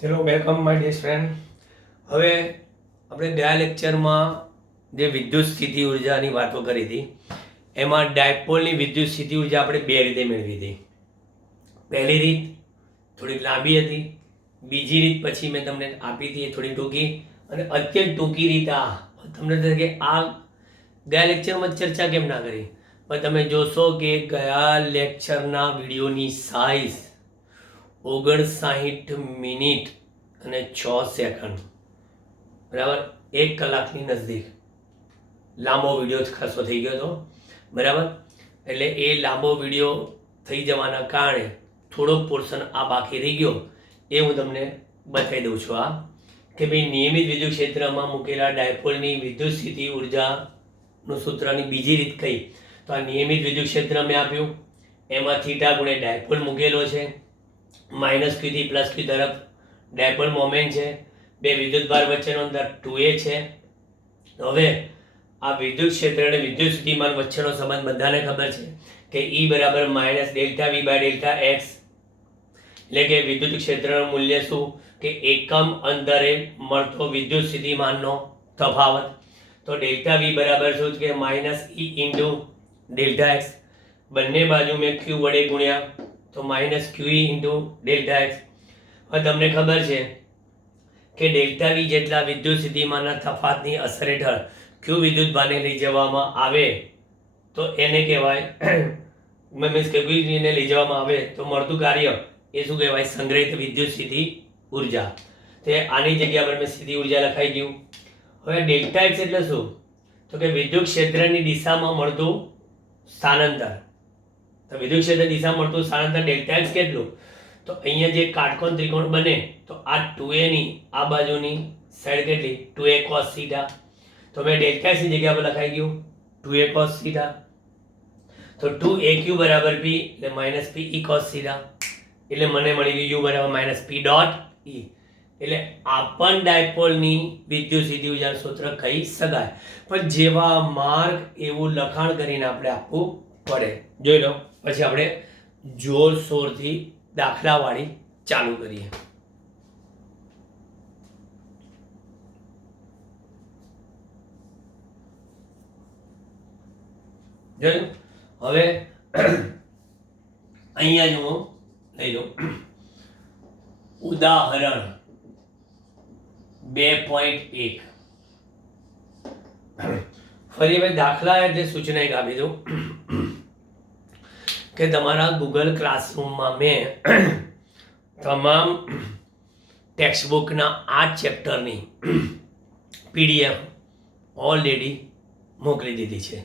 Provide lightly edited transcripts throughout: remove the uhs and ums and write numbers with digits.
ચલો welcome my dear friend. હવે આપણે ગયા લેક્ચરમાં જે વિદ્યુત સ્થિતિ ઉર્જાની વાતો કરી હતી એમાં ડાયપોલની વિદ્યુત સ્થિતિ ઉર્જા આપણે બે રીતે મેળવી હતી. પહેલી રીત થોડીક લાંબી હતી, બીજી રીત પછી મેં તમને આપી હતી એ થોડી ટૂંકી, અને અત્યંત ટૂંકી રીત આ તમને થશે કે આ ગયા લેક્ચરમાં ચર્ચા કેમ ના કરી, પણ તમે જોશો કે ગયા લેક્ચરના વિડીયોની સાઇઝ 59 મિનિટ અને 6 સેકન્ડ, બરાબર, 1 કલાકની નજદીક લાંબો વિડીયો ખાસો થઈ ગયો હતો, બરાબર. એટલે એ લાંબો વિડીયો થઈ જવાના કારણે થોડોક પોર્શન આ બાકી રહી ગયો. એ હું તમને બતાવી દઉં છું. આ કે ભાઈ નિયમિત વિદ્યુત ક્ષેત્રમાં મૂકેલા ડાયપોલની વિદ્યુત સ્થિતિ ઉર્જાનું સૂત્રની બીજી રીત કઈ, તો આ નિયમિત વિદ્યુત ક્ષેત્ર મેં આપ્યું, એમાં થીટા ગુણ્યા ડાયપોલ મૂકેલો છે, માઇનસ ક્યુ થી પ્લસ ક્યુ તરફ ડાયપોલ મોમેન્ટ છે, બે વિદ્યુતભાર વચ્ચેનો અંતર 2a છે. હવે આ વિદ્યુત ક્ષેત્ર અને વિદ્યુત સ્થિતિમાન વચ્ચેનો સંબંધ બધાને ખબર છે કે E બરાબર minus delta V by delta X, એટલે કે વિદ્યુત ક્ષેત્રનું મૂલ્ય શું કે એકમ અંતરે મળતો વિદ્યુત સ્થિતિમાનનો તફાવત. તો ડેલ્ટા વી બરાબર શું કે minus E into delta x, બંને બાજુ મેં ક્યુ વડે ગુણ્યા તો માઇનસ ક્યુ ઇન્ટુ ડેલ્ટા એક્સ. હવે તમને ખબર છે કે ડેલ્ટા વી જેટલા વિદ્યુત સ્થિતિમાનના તફાવતની અસર હેઠળ ક્યુ વિદ્યુતભારને લઈ જવામાં આવે તો એને કહેવાય મીન્સ કે ક્યુને લઈ જવામાં આવે તો મળતું કાર્ય એ શું કહેવાય, સંગ્રહિત વિદ્યુત સ્થિતિ ઉર્જા. તે આની જગ્યા પર મેં સ્થિતિ ઉર્જા લખાઈ ગયું. હવે ડેલ્ટા એક્સ એટલે શું, તો કે વિદ્યુત ક્ષેત્રની દિશામાં મળતું સ્થાનાંતર. તો વિદ્યુત ક્ષેત્ર દિશામાં મળતું સ્થાનાંતર ડેલ્ટા એક્સ કેટલું, તો અહીંયા જે કાટકોણ ત્રિકોણ બને તો આ 2a ની આ બાજુની સાઈડ કેટલી 2a cos થીટા, તો મેં ડેલ્ટા એક્સ ની જગ્યા પર લખાઈ ગયું 2a cos થીટા. તો 2aq બરાબર p એટલે minus p e cos theta, એટલે મને મળી ગયું u બરાબર માઇનસ p ડોટ e. એટલે આપણ ડાયપોલની વિદ્યુત સ્થિતિ ઉર્જાનું સૂત્ર કહી શકાય, પણ જેવા માર્ગ એવું લખાણ કરીને આપણે આપવું પડે. જોઈ લો, પછી આપણે જોરશોરથી દાખલાવાળી ચાલુ કરીએ. જોયું, હવે અહીંયા જુઓ, લઈ લો ઉદાહરણ 2.1. ફરી હવે દાખલા એટલે સૂચના એક આપી દઉં કે તમારા ગૂગલ ક્લાસરૂમમાં મેં તમામ ટેક્સ્ટબુકના આ ચેપ્ટરની PDF ઓલરેડી મોકલી દીધી છે.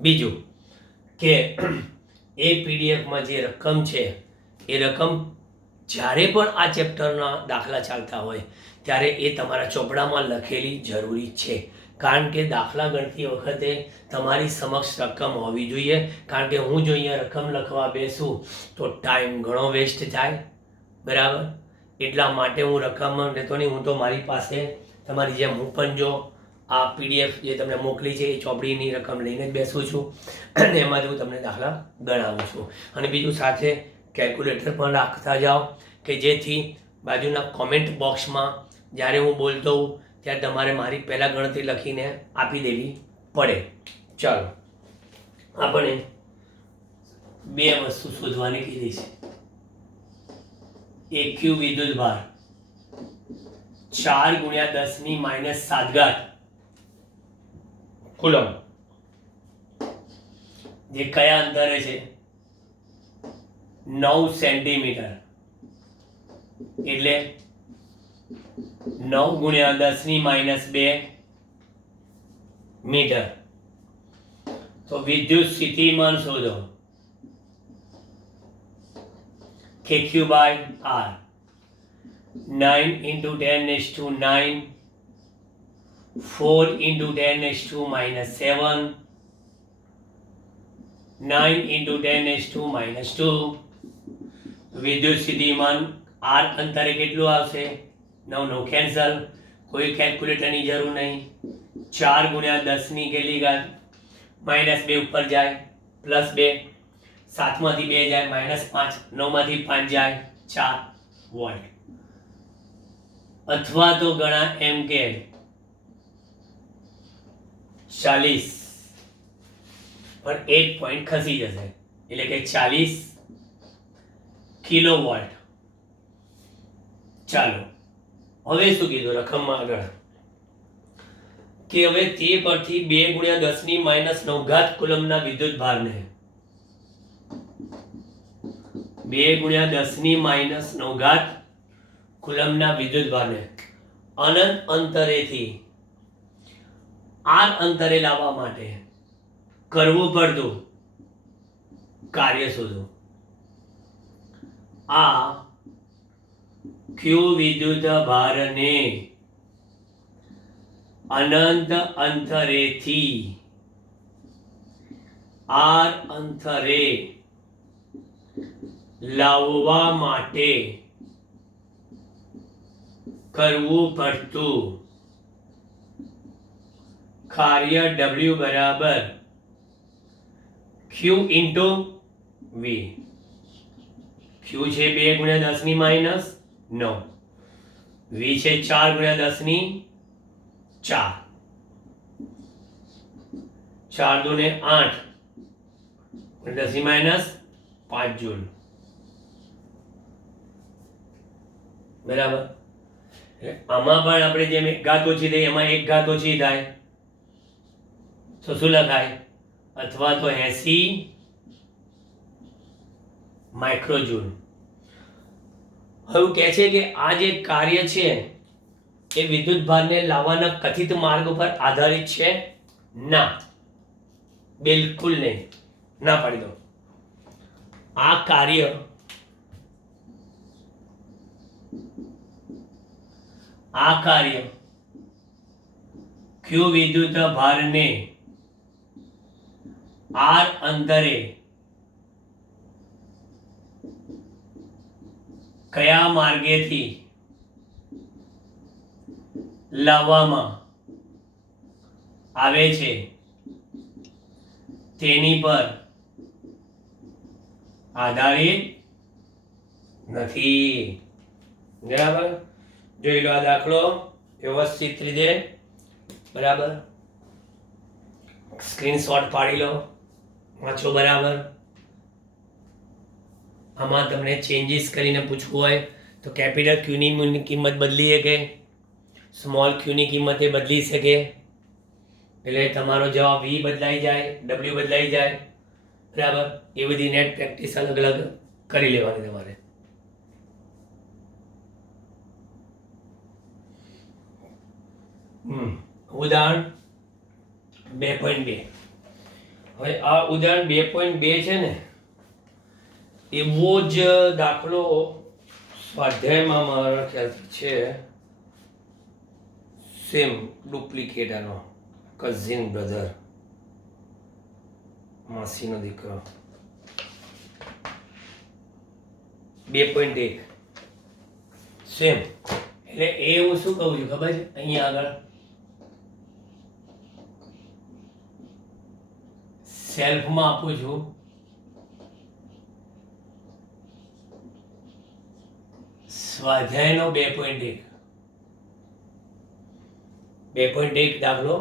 બીજું કે એ PDFમાં જે રકમ છે એ રકમ જ્યારે પણ આ ચેપ્ટરના દાખલા ચાલતા હોય ત્યારે એ તમારા ચોપડામાં લખેલી જરૂરી છે, કારણ કે દાખલા ગણતી વખતે તમારી સમક્ષ રકમ હોવી જોઈએ. કારણ કે હું જો અહીંયા રકમ લખવા બેસું તો ટાઈમ ઘણો વેસ્ટ થાય, બરાબર. એટલા માટે હું રકમ લેતો નહીં, હું તો મારી પાસે તમારી જેમ હું પણ જો આ PDF જે તમને મોકલી છે એ ચોપડીની રકમ લઈને જ બેસું છું અને એમાંથી હું તમને દાખલા ગણાવું છું. અને બીજું સાથે કેલ્ક્યુલેટર પણ રાખતા જાઓ કે જેથી બાજુના કોમેન્ટ બોક્સમાં જ્યારે હું બોલતો હોઉં ત્યારે તમારે મારી પહેલાં ગણતરી લખીને આપી દેવી પડે. ચાલો, આપણે બે વસ્તુ શોધવાની કીધી છે. એક ક્યુ વિદ્યુતભાર 4 ગુણ્યા 10 ની માઇનસ 7 કુલમ, જે કયા અંતરે છે 9 સેન્ટીમીટર, એટલે 9 ગુણ્યા 10 ની માઇનસ 2 મીટર. તો વિદ્યુત સ્થિતિમાન શોધો kq by r, 9 into 10⁻⁹, 4 into 10⁻⁻⁷, 9 into 10⁻⁻². વિદ્યુત સ્થિતિમાન r અંતરે કેટલું આવશે, 9 9 કેન્સલ, કોઈ કેલ્ક્યુલેટરની જરૂર નહીં. 4 ગુણ્યા 10 ની કેટલી ઘાત, -2 ઉપર જાય +2, 7 માંથી 2 જાય -5, 9 માંથી 5 જાય 4 વોલ્ટ. અથવા તો ગણા એમ કે 40, પણ એક પોઈન્ટ ખસી જશે એટલે કે 40 કિલોવોટ. ચાલો હવે શું કીધું રકમમાં આગળ કે હવે તે પરથી 2 ગુણ્યા 10 ની -9 ઘાત કુલમના વિદ્યુત ભારને 2 ગુણ્યા 10 ની -9 ઘાત કુલમના વિદ્યુત ભારને અનંત અંતરેથી r અંતરે લાવવા માટે કરવું પડતું કાર્ય શોધો. આ q વિદ્યુત ભારને અનંત અંતરેથી r અંતરે લાવવા માટે કરવું પડતું કાર્ય W બરાબર Q ઇન્ટુ V. Q છે 2 ગુણ્યા 10 ની -9, V છે 4 ગુણ્યા 10 ની 4, 4 દૂને 8, 10 ની -5 જૂલ. બરાબર. આમાં પણ આપણે જેમ એક ઘાત ઓછી થઈ એમાં એક ઘાત ઓછી થાય તો શું લખાય? અથવા તો 80 માઇક્રોજૂલ. હવે કહે છે કે આ જે કાર્ય છે એ વિદ્યુત ભારને લાવવાના કથિત માર્ગ પર આધારિત છે? ના, બિલકુલ નહીં, ના પાડી દો. આ કાર્ય q વિદ્યુત ભારને r અંતરે કયા માર્ગેથી લાવવામાં આવે છે તેની પર આધારિત નથી. બરાબર. જોઈ લો આ દાખલો વ્યવસ્થિત રીતે. બરાબર. સ્ક્રીનશોટ પાડી લો, વાંચો બરાબર. આમાં તમને ચેન્જીસ કરીને પૂછવું હોય તો કેપિટલ Q ની કિંમત બદલી શકે, સ્મોલ Q ની કિંમત એ બદલી શકે, એટલે તમારો જવાબ V બદલાઈ જાય, W બદલાઈ જાય. બરાબર. એ બધી નેટ પ્રેક્ટિસ અલગ અલગ કરી લેવાની તમારે. ઉદાહરણ 2.2. હવે આ ઉદાહરણ 2.2 છે ને એવો જ દાખલો સ્વાધ્યાયમાં મારા ખ્યાલથી છે, સેમ ડુપ્લિકેટ આનો, કઝિન બ્રધર, માસીનો દીકરો. 2.1 સેમ. એટલે એ હું શું કહું છું ખબર છે? અહીંયા આગળ સેલ્ફમાં આપું છું સ્વાધ્યાયનો 2.1. 2.1 દાખલો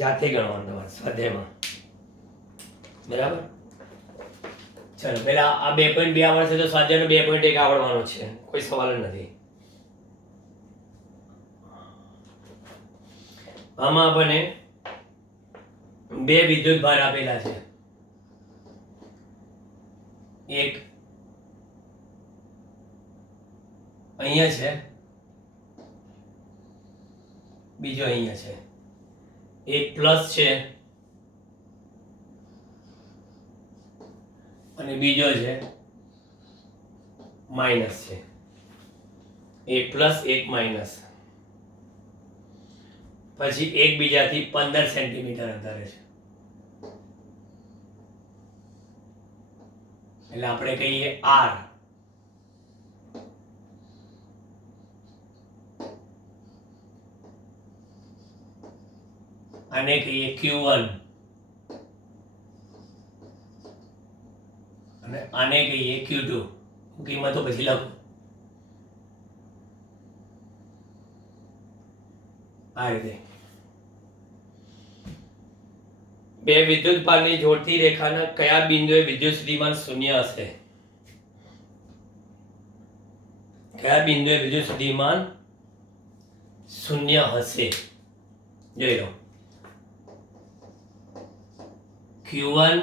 જાતે ગણવાનો તમારે સ્વાધ્યાયમાં. બરાબર. ચલો પેલા આ 2.2 આવડશે તો સ્વાધ્યાયનો 2.1 આવડવાનો છે, કોઈ સવાલ જ નથી. આમાં આપણને બે વિદ્યુત ભાર આપેલા છે, એક અહીંયા છે, બીજો અહીંયા છે. એક પ્લસ છે અને બીજો છે માઇનસ છે. એક પ્લસ એક માઇનસ. પછી એકબીજાથી 15 સેન્ટીમીટર અંતરે છે. એટલે આપણે કહીએ R. આને કહીએ Q1 અને આને કહીએ Q2. કિંમતો પછી લખો. આ રીતે બે વિદ્યુત ભારની જોડતી રેખાના કયા બિંદુએ વિદ્યુત સ્થિતિમાન શૂન્ય હશે? કયા બિંદુએ વિદ્યુત સ્થિતિમાન શૂન્ય હશે? જોઈ લો Q1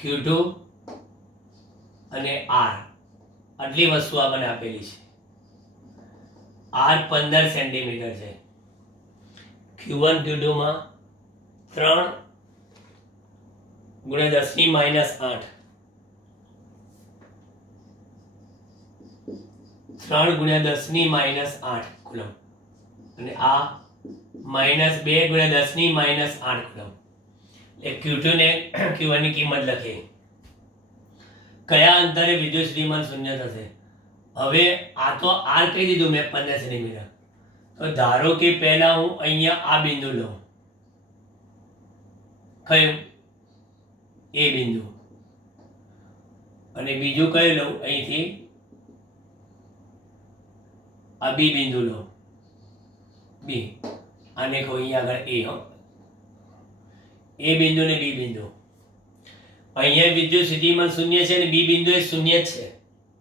Q2 અને R આટલી વસ્તુ આપણને આપેલી છે. R 15 સેન્ટીમીટર છે. Q1 Q2 માં 3 ગુણ્યા 10 ની -8 3 ગુણ્યા 10 ની -8 કુલમ અને આ -2 ગુણ્યા 10 ની -8 કુલમ. એટલે Q2 ને Q1 ની કિંમત લખી. કયા અંતરે વિદ્યુત સ્થિતિમાન શૂન્ય થશે? હવે આ તો R કહી દીધું મેં 15 સેન્ટીમીટર. તો ધારો કે પહેલા હું અહીંયા આ બિંદુ લઉં. કયું? એ બિંદુ. અને બીજું કયું લઉં? અહીંથી આ બી બિંદુ લો. બી આને કહું અહીંયા આગળ એ. એ બિંદુ ને બી બિંદુ. અહીંયા વિદ્યુત સ્થિતિમાન શૂન્ય છે અને બી બિંદુ એ શૂન્ય જ છે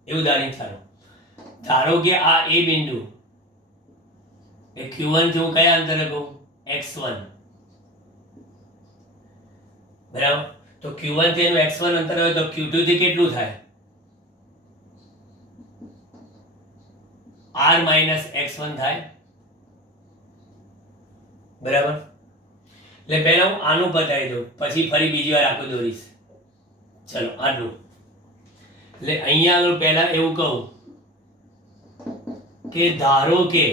એવું ધારી ચાલો. ધારો કે આ એ બિંદુ એ Q1 થી હું કયા અંતરે કહું? x1. બરાબર. તો Q1 થી એનું x1 અંતર હોય તો Q2 થી કેટલું થાય? R minus x1 થાય. બરાબર. એટલે પહેલા હું આનું બતાવી દઉં પછી ફરી બીજી વાર આખું દોરીશ. ચલો આટલું. એટલે અહીંયા આગળ પહેલા એવું કહું કે ધારો કે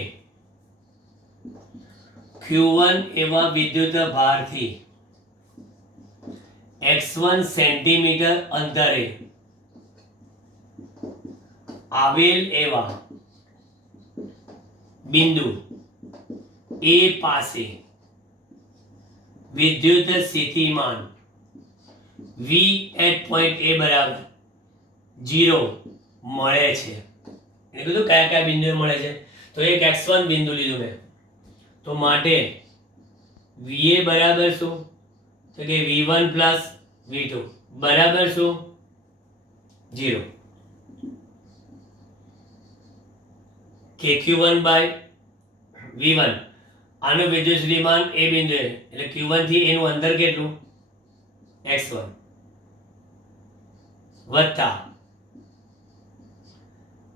Q1 એવા વિદ્યુત ભારથી x1 સેન્ટીમીટર અંતરે આવેલ એવા બિંદુ A પાસે વિદ્યુત સ્થિતિમાન V at point A બરાબર 0 મળે છે. એટલે કીધું કયા કયા બિંદુએ મળે છે? તો એક x1 બિંદુ લીધું મેં. તો માટે VA બરાબર શું? તો કે V1 plus V2 બરાબર શું? 0. KQ1 by V1 આનું વિદ્યુત સ્થિતિમાન એ બિંદુએ એટલે Q1 થી એનું અંતર કેટલું? x1 વત્તા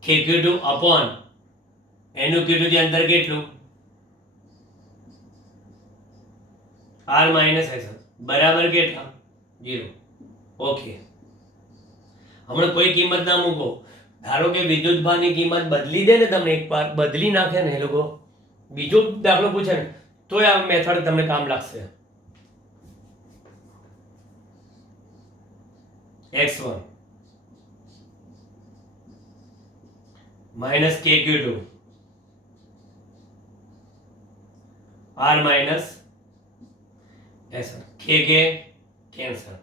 KQ2 upon એનું Q2 થી અંતર કેટલું? R minus x1 બરાબર કેટલા? 0. ઓકે. હમણાં કોઈ કિંમત ના મૂકો. ધારો કે વિદ્યુત ભારની કિંમત બદલી દે ને, તમને એકવાર બદલી નાખે ને એ લોકો, બીજો દાખલો પૂછે ને તોય આ મેથડ તમને કામ લાગશે. x1 minus KQ2 R minus S1 KK cancel.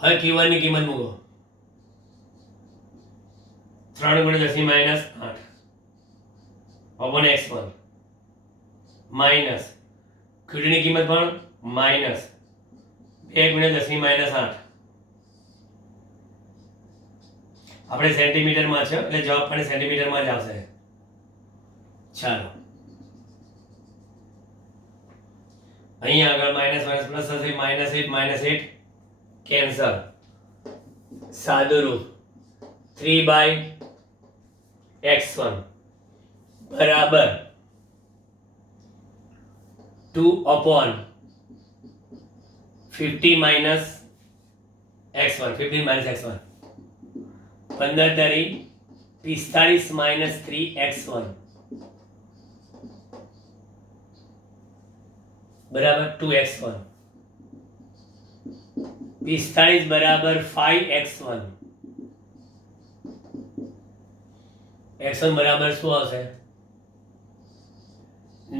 હવે Q1 ની કિંમત મૂકો. 3 ગુણ્યા 10 ની -8 upon x1 માઇનસ Q2 ની કિંમત પણ માઇનસ 2 ગુણ્યા 10 ની -8. આપણે સેન્ટીમીટરમાં છે એટલે જવાબ પણ સેન્ટીમીટરમાં જ આવશે. ચાલો અહીંયા આગળ માઇનસ માઇનસ પ્લસ થશે. -8 કેન્સલ. સાદુરૂપ 3/x1 બરાબર 2 upon 50 minus x1. 50 minus x1 15 તારી 45 minus 3x1 બરાબર 2x1. 45 બરાબર 5x1. x1 બરાબર શું આવશે?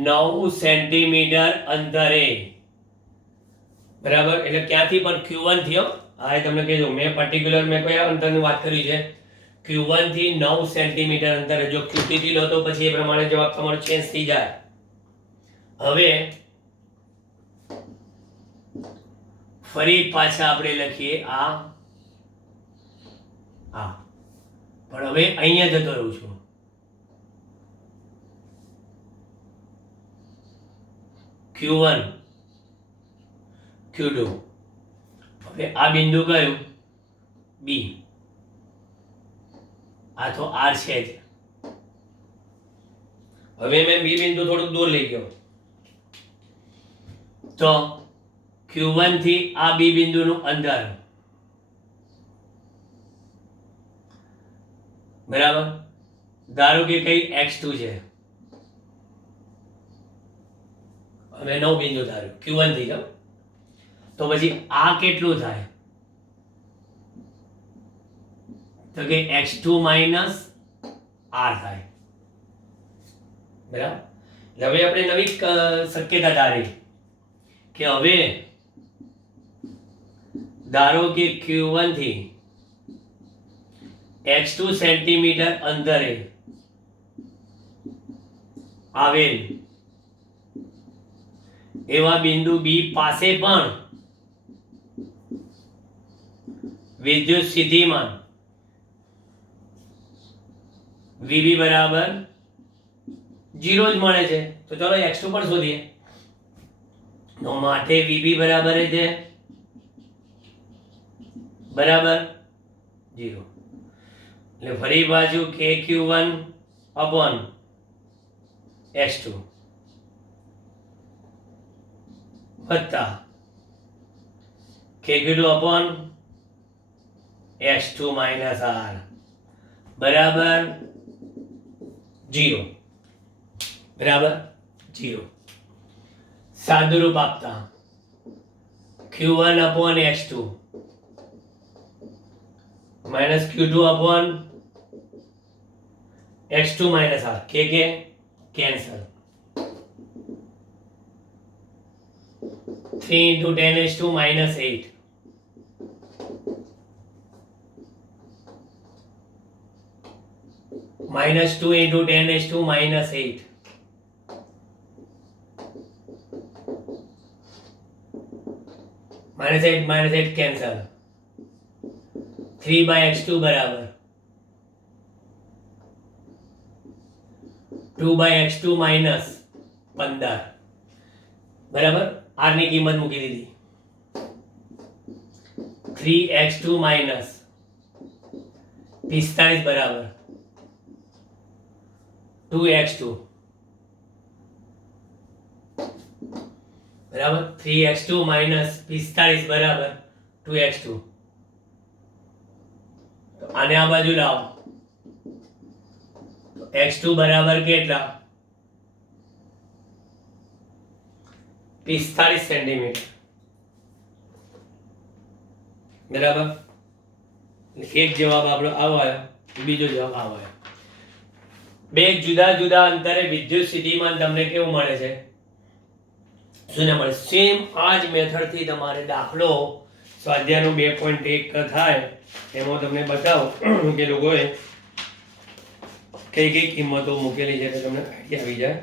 9 સેન્ટીમીટર અંતરે. બરાબર. એટલે ક્યાંથી પણ Q1 થયો. હા તમને કહી દઉં મેં પર્ટિક્યુલર મેં કયા અંતરની વાત કરી છે? Q1 થી 9 સેન્ટીમીટર અંતરે. જો Q2 થી લો તો પછી એ પ્રમાણે જવાબ તમારો ચેન્જ થઈ જાય. હવે ફરી પાછા આપણે લખીએ આ પણ હવે અહીંયા જતો રહું છું. Q1 Q2. હવે આ બિંદુ કયું? B. આ તો R છે જ. હવે મેં B બિંદુ થોડુંક દૂર લઈ ગયો તો Q1 થી આ B બિંદુનું અંતર બરાબર, ધારો કે કઈ x2 છે. હવે નવ બિંદુ ધાર્યું Q1 થી જાઓ તો પછી આ કેટલું થાય? તો કે x2 માઇનસ r થાય. બરાબર. હવે આપણે નવી શક્યતા ધારી કે હવે ધારો કે Q1 થી x2 સેન્ટીમીટર અંતરે આવેલ એવા બિંદુ B પાસે પણ વિદ્યુત સ્થિતિમાન VB બરાબર 0 જ મળે છે. તો ચલો x2 પણ શોધીએ. તો માટે VB બરાબર છે બરાબર 0. એટલે ફરી બાજુ KQ1 upon x2 વત્તા KQ2 upon x2 minus r બરાબર 0. બરાબર 0. સાદુરૂપ આપતા Q1 upon x2 minus Q2 upon x2 minus r KK cancel. 3 into 10 to minus 8 minus 2 into 10 to minus 8 minus 8 cancel. 3 by x2 बराबर 2 by x2 minus 15 बराबर. r ની કિંમત મૂકી દીધી 3x2 minus 45 બરાબર 2x2 બરાબર. 3x2 minus 45 બરાબર 2x2. તો આને આ બાજુ લાવો તો x2 બરાબર કેટલા? 45 સેન્ટીમીટર બરાબર. એક જવાબ આપણો આવો આવ્યો, બીજો જવાબ આવો આવ્યો. બે જુદા જુદા અંતરે વિદ્યુત સ્થિતિમાન તમને કેવું મળે છે? શું મળે? સેમ આ જ મેથડ થી તમારે દાખલો સ્વાધ્યાયનો 2.1 થાય એમાં તમને બતાવો કે લોકોએ કઈ કઈ કિંમતો મૂકેલી છે, તમને આઈડિયા આવી જાય.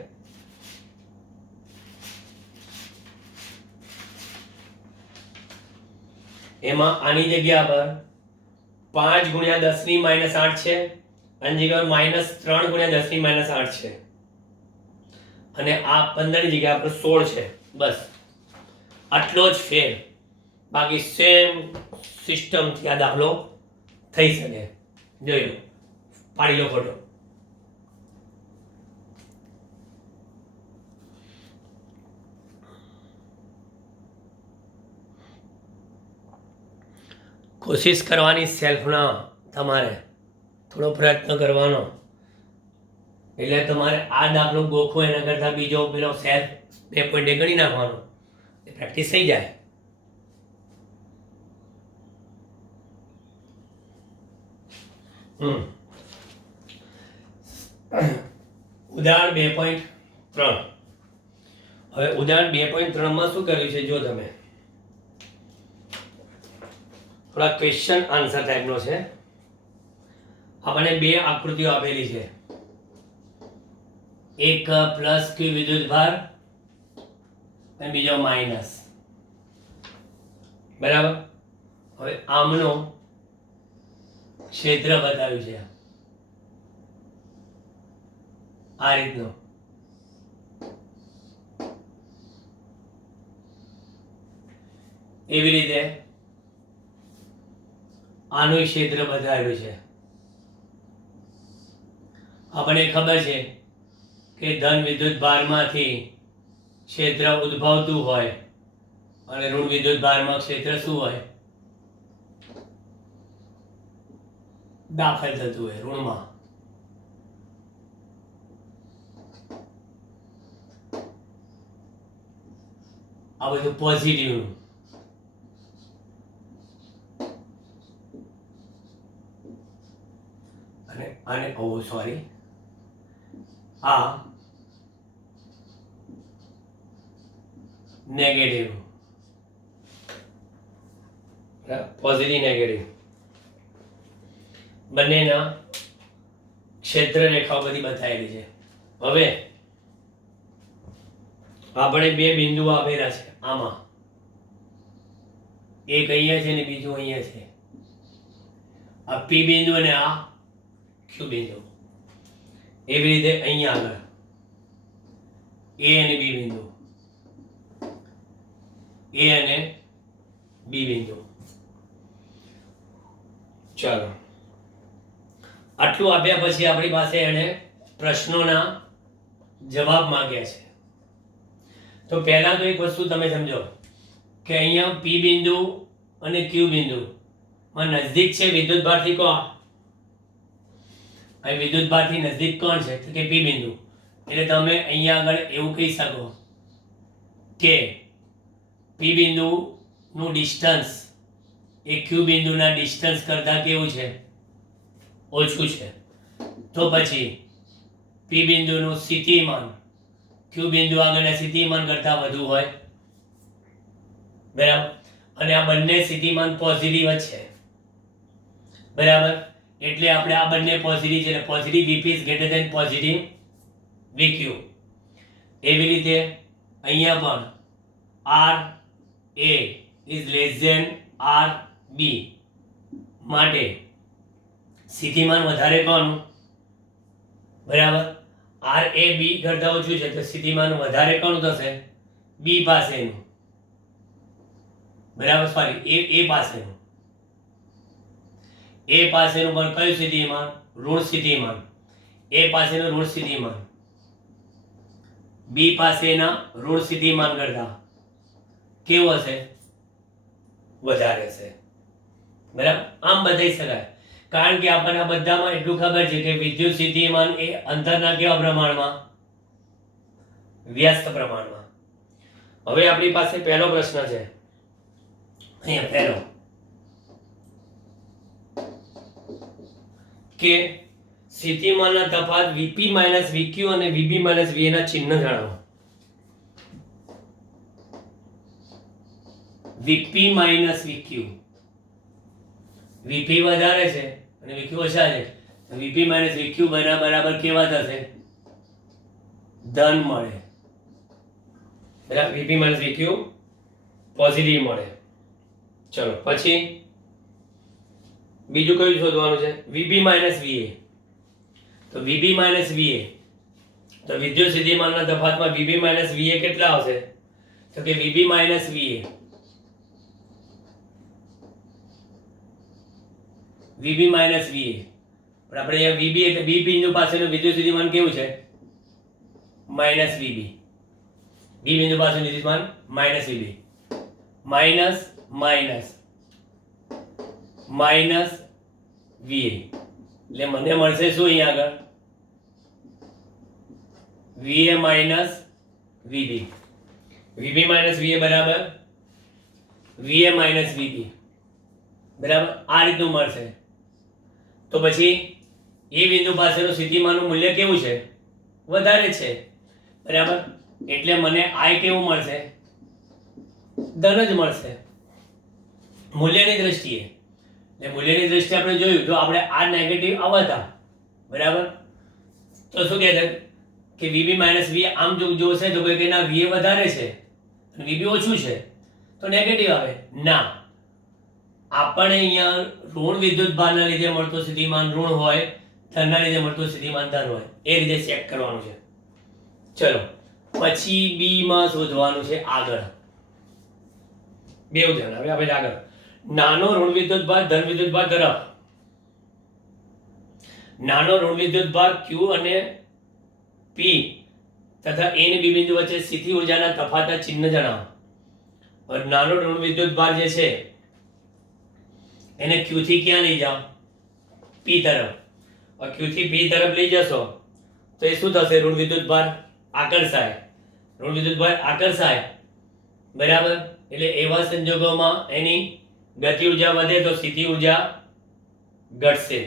એમાં આની જગ્યા પર 5 ગુણ્યા 10 ની માઇનસ 8 છે, આની જગ્યા પર -3 ગુણ્યા 10 ની માઇનસ 8 છે, અને આ 15 ની જગ્યા પર 16 છે. બસ આટલો જ ફેર, બાકી સેમ સિસ્ટમ થી આ દાખલો થઈ શકે. જોઈ લો, પાડી લો ફોટો. કોશિશ કરવાની સેલ્ફના, તમારે થોડો પ્રયત્ન કરવાનો, એટલે તમારે આ દાખલો ગોખો એના કરતાં બીજો પેલો સેલ્ફ 2.1 ગણી નાખવાનો, પ્રેક્ટિસ થઈ જાય. ઉદાહરણ 2.3. હવે ઉદાહરણ 2.3 માં શું કર્યું છે જો તમે, થોડા ક્વેશ્ચન આન્સર ટાઈપનો છે. આપણને બે આકૃતિઓ આપેલી છે, એક પ્લસ ક્યુ વિદ્યુત ભાર અને બીજો માઇનસ. બરાબર. હવે આમનો ક્ષેત્ર બતાવ્યું છે આ રીતનો. એવી રીતે આનું ક્ષેત્ર બતાવ્યું છે. આપણને ખબર છે કે ધન વિદ્યુત ભારમાંથી ક્ષેત્ર ઉદ્ભવતું હોય અને ઋણ વિદ્યુત ભારમાં ક્ષેત્ર શું હોય? દાખલ થતું હોય ઋણમાં. આ બધું પોઝિટિવનું. અને સોરી, આ નેગેટિવ. પોઝિટિવ નેગેટિવ બંનેના ક્ષેત્ર રેખાઓ બધી બતાવેલી છે. હવે આપણે બે બિંદુ આપેલા છે આમાં, એક અહીંયા છે ને બીજું અહીંયા છે. આ પી બિંદુ અને આ ક્યુ બિંદુ. એવી રીતે અહીંયા આગળ એ અને બી બિંદુ, એ અને બી બિંદુ. ચાલો, આટલું આપ્યા પછી આપણી પાસે એને પ્રશ્નોના જવાબ માંગ્યા છે. તો પહેલા તો એક વસ્તુ તમે સમજો કે અહીંયા પી બિંદુ અને ક્યુ બિંદુ માં નજદીક છે વિદ્યુત ભારથી કોણ? અહીં વિદ્યુત ભારથી નજદીક કોણ છે? તો કે પી બિંદુ. એટલે તમે અહીંયા આગળ એવું કહી શકો કે પી બિંદુનું ડિસ્ટન્સ એ ક્યુ બિંદુના ડિસ્ટન્સ કરતાં કેવું છે? ઓછું છે. તો પછી પી બિંદુનું સ્થિતિમાન ક્યુ બિંદુ આગળના સ્થિતિમાન કરતાં વધુ હોય. બરાબર. અને આ બંને સ્થિતિમાન પોઝિટિવ જ છે. બરાબર. એટલે આપણે આ બંને પોઝિટિવ છે, positive VP is greater than positive VQ. એવી રીતે અહીંયા પણ R A is less than R B માટે સ્થિતિમાન વધારે કોનું? બરાબર. આર એ બી કરતાં ઓછું છે તો સ્થિતિમાન વધારે કોનું થશે? બી પાસેનું. બરાબર. સોરી, એ પાસેનું. એ પાસેનું પણ કયું સ્થિતિમાન? ઋણ સ્થિતિમાન. એ પાસેનું ઋણ સ્થિતિમાન બી પાસેના ઋણ સ્થિતિમાન કરતાં કેવું હશે? વધારે હશે. બરાબર. આમ બતાવી શકાય. કારણ કે આપણને આ બધામાં એટલું ખબર છે કે વિદ્યુત સ્થિતિમાન એ અંતરના કેવા પ્રમાણમાં? વ્યસ્ત પ્રમાણમાં. હવે આપણી પાસે પહેલો પ્રશ્ન છે. અહીંયા પહેલો કે સ્થિતિમાનના તફાવત વીપી માઇનસ વીક્યુ અને વીબી માઇનસ વીએ ના ચિહ્ન જણાવો. VP minus વીક્યુ. વીપી વધારે છે અને વીક્યુ ઓછા છે તો વીપી માઇનસ વીક્યુ બરાબર કેવા થશે? ધન મળે. બરાબર. વીપી માઇનસ વીક્યુ પોઝિટિવ મળે. ચલો પછી બીજું કયું શોધવાનું છે? વીબી માઇનસ વીએ. તો વીબી માઇનસ વીએ તો વિદ્યુત સ્થિતિમાનના તફાવતમાં વીબી માઇનસ વીએ કેટલા આવશે? તો કે વીબી માઇનસ વીએ વીબી માઇનસ વીએ. પણ આપણે અહીંયા વીબી એટલે બી બિંદુ પાસેનું વિદ્યુત સ્થિતિમાન કેવું છે? Minus VB. બી બિંદુ પાસેનું સ્થિતિમાન minus VB. Minus minus minus VA એટલે મને મળશે શું અહીંયા આગળ? VA minus VB. VB minus VA બરાબર વીએ માઇનસ વીબી. બરાબર. આ રીતનું મળશે. તો પછી એ બિંદુ પાસેનું સ્થિતિમાનનું મૂલ્ય કેવું છે? વધારે છે. બરાબર. એટલે મને આઈ કેવું મળશે? ધન જ મળશે મૂલ્યની દ્રષ્ટિએ. એટલે મૂલ્યની દ્રષ્ટિએ આપણે જોયું જો આપણે આ નેગેટિવ આવતા. બરાબર. તો શું કહેતા કે વીબી માઇનસ વી આમ જો જોશે તો કોઈ કે ના વીએ વધારે છે વીબી ઓછું છે તો નેગેટિવ આવે ના, આપણે અહીંયા ઋણ વિદ્યુત ભારના લીધે મળતું સ્થિતિમાન ઋણ હોય, ધનના લીધે મળતું સ્થિતિમાન ધન હોય, એ રીતે ચેક કરવાનું છે. ચલો પછી બી માં શોધવાનું છે આગળ. બેવ ધ્યાન, હવે આપણે આગળ નાનો ઋણ વિદ્યુત ભાર ધન વિદ્યુત ભાર ધરાવ. નાનો ઋણ વિદ્યુત ભાર Q અને P તથા A અને B બિંદુ વચ્ચે સ્થિતિ ઊર્જાના તફાવતના ચિહ્ન જણાવો. और નાનો ઋણ વિદ્યુત ભાર જે છે એને Q થી ક્યાં લઈ જાઓ? P તરફ. और Q થી P તરફ લઈ જશો તો એ શું થશે? ઋણ વિદ્યુત ભાર આકર્ષાય. ઋણ વિદ્યુત ભાર આકર્ષાય, બરાબર. એટલે એવા સંજોગોમાં એની ગતિ ઊર્જા વધે તો સ્થિતિ ઊર્જા ઘટશે,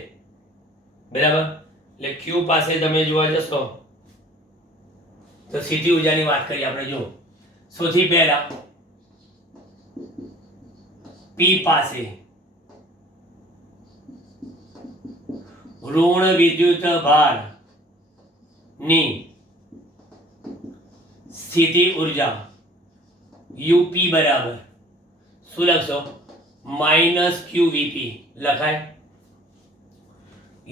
બરાબર. એટલે Q પાસે તમે જોવા જશો તો સ્થિતિ ઊર્જાની વાત કરીએ આપણે. જો સૌથી પહેલા P પાસે ઋણ વિદ્યુત ભાર ની સ્થિતિ ઊર્જા UP બરાબર શું લખશો? -QVP લખાય.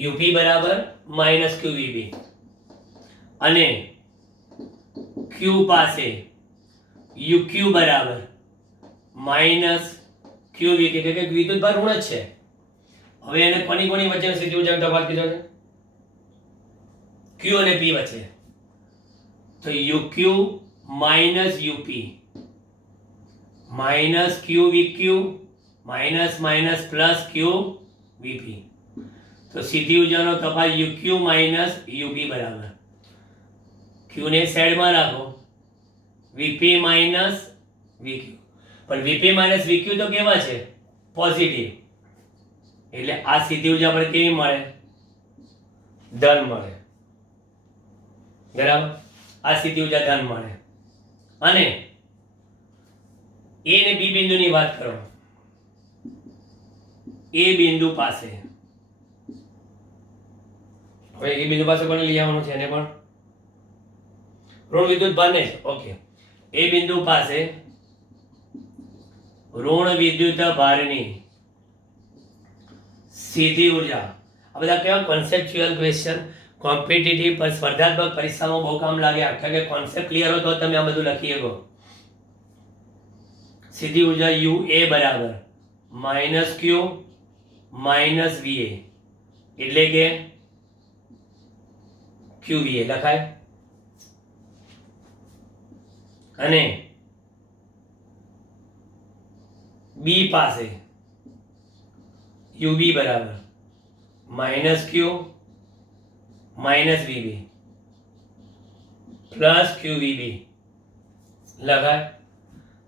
UP બરાબર -QVP. અને Q પાસે UQ બરાબર -QVP, એટલે કે વિદ્યુત ભાર ઋણ જ છે. હવે એને કોની વચ્ચે સ્થિતિ ઊર્જાનો તફાવત કીધો છે? Q અને P વચ્ચે. તો UQ -UP -QVQ plus QVP. તો સ્થિતિ ઊર્જાનો તફાવત UQ UP બરાબર. Q ને સાઈડમાં રાખો, VP VQ. પણ VP VQ તો કેવા છે? પોઝિટિવ. એટલે આ સ્થિતિ ઊર્જા પર કેવી મળે? ધન મળે, બરાબર. આ સ્થિતિ ઊર્જા ધન મળે. અને A અને B બિંદુની વાત કરો. A બિંદુ પાસે, હવે એ બિંદુ પાસે કોને લઈ આવવાનું છે? એને પણ ઋણ વિદ્યુત ભાર ને. ઓકે, એ બિંદુ પાસે ઋણ વિદ્યુત ભારની સ્થિતિ ઊર્જા. આ બધા કેવા કોન્સેપ્ચ્યુઅલ ક્વેશ્ચન, કોમ્પિટિટિવ પર સ્પર્ધાત્મક પરીક્ષામાં બહુ કામ લાગે. આખા કે કોન્સેપ્ટ ક્લિયર હોય તો તમે આ બધું લખી શકો. સ્થિતિ ઊર્જા UA બરાબર -Q VA, એટલે કે QVA લખાય. અને B પાસે UB બરાબર -Q VB પ્લસ QVB લગાય.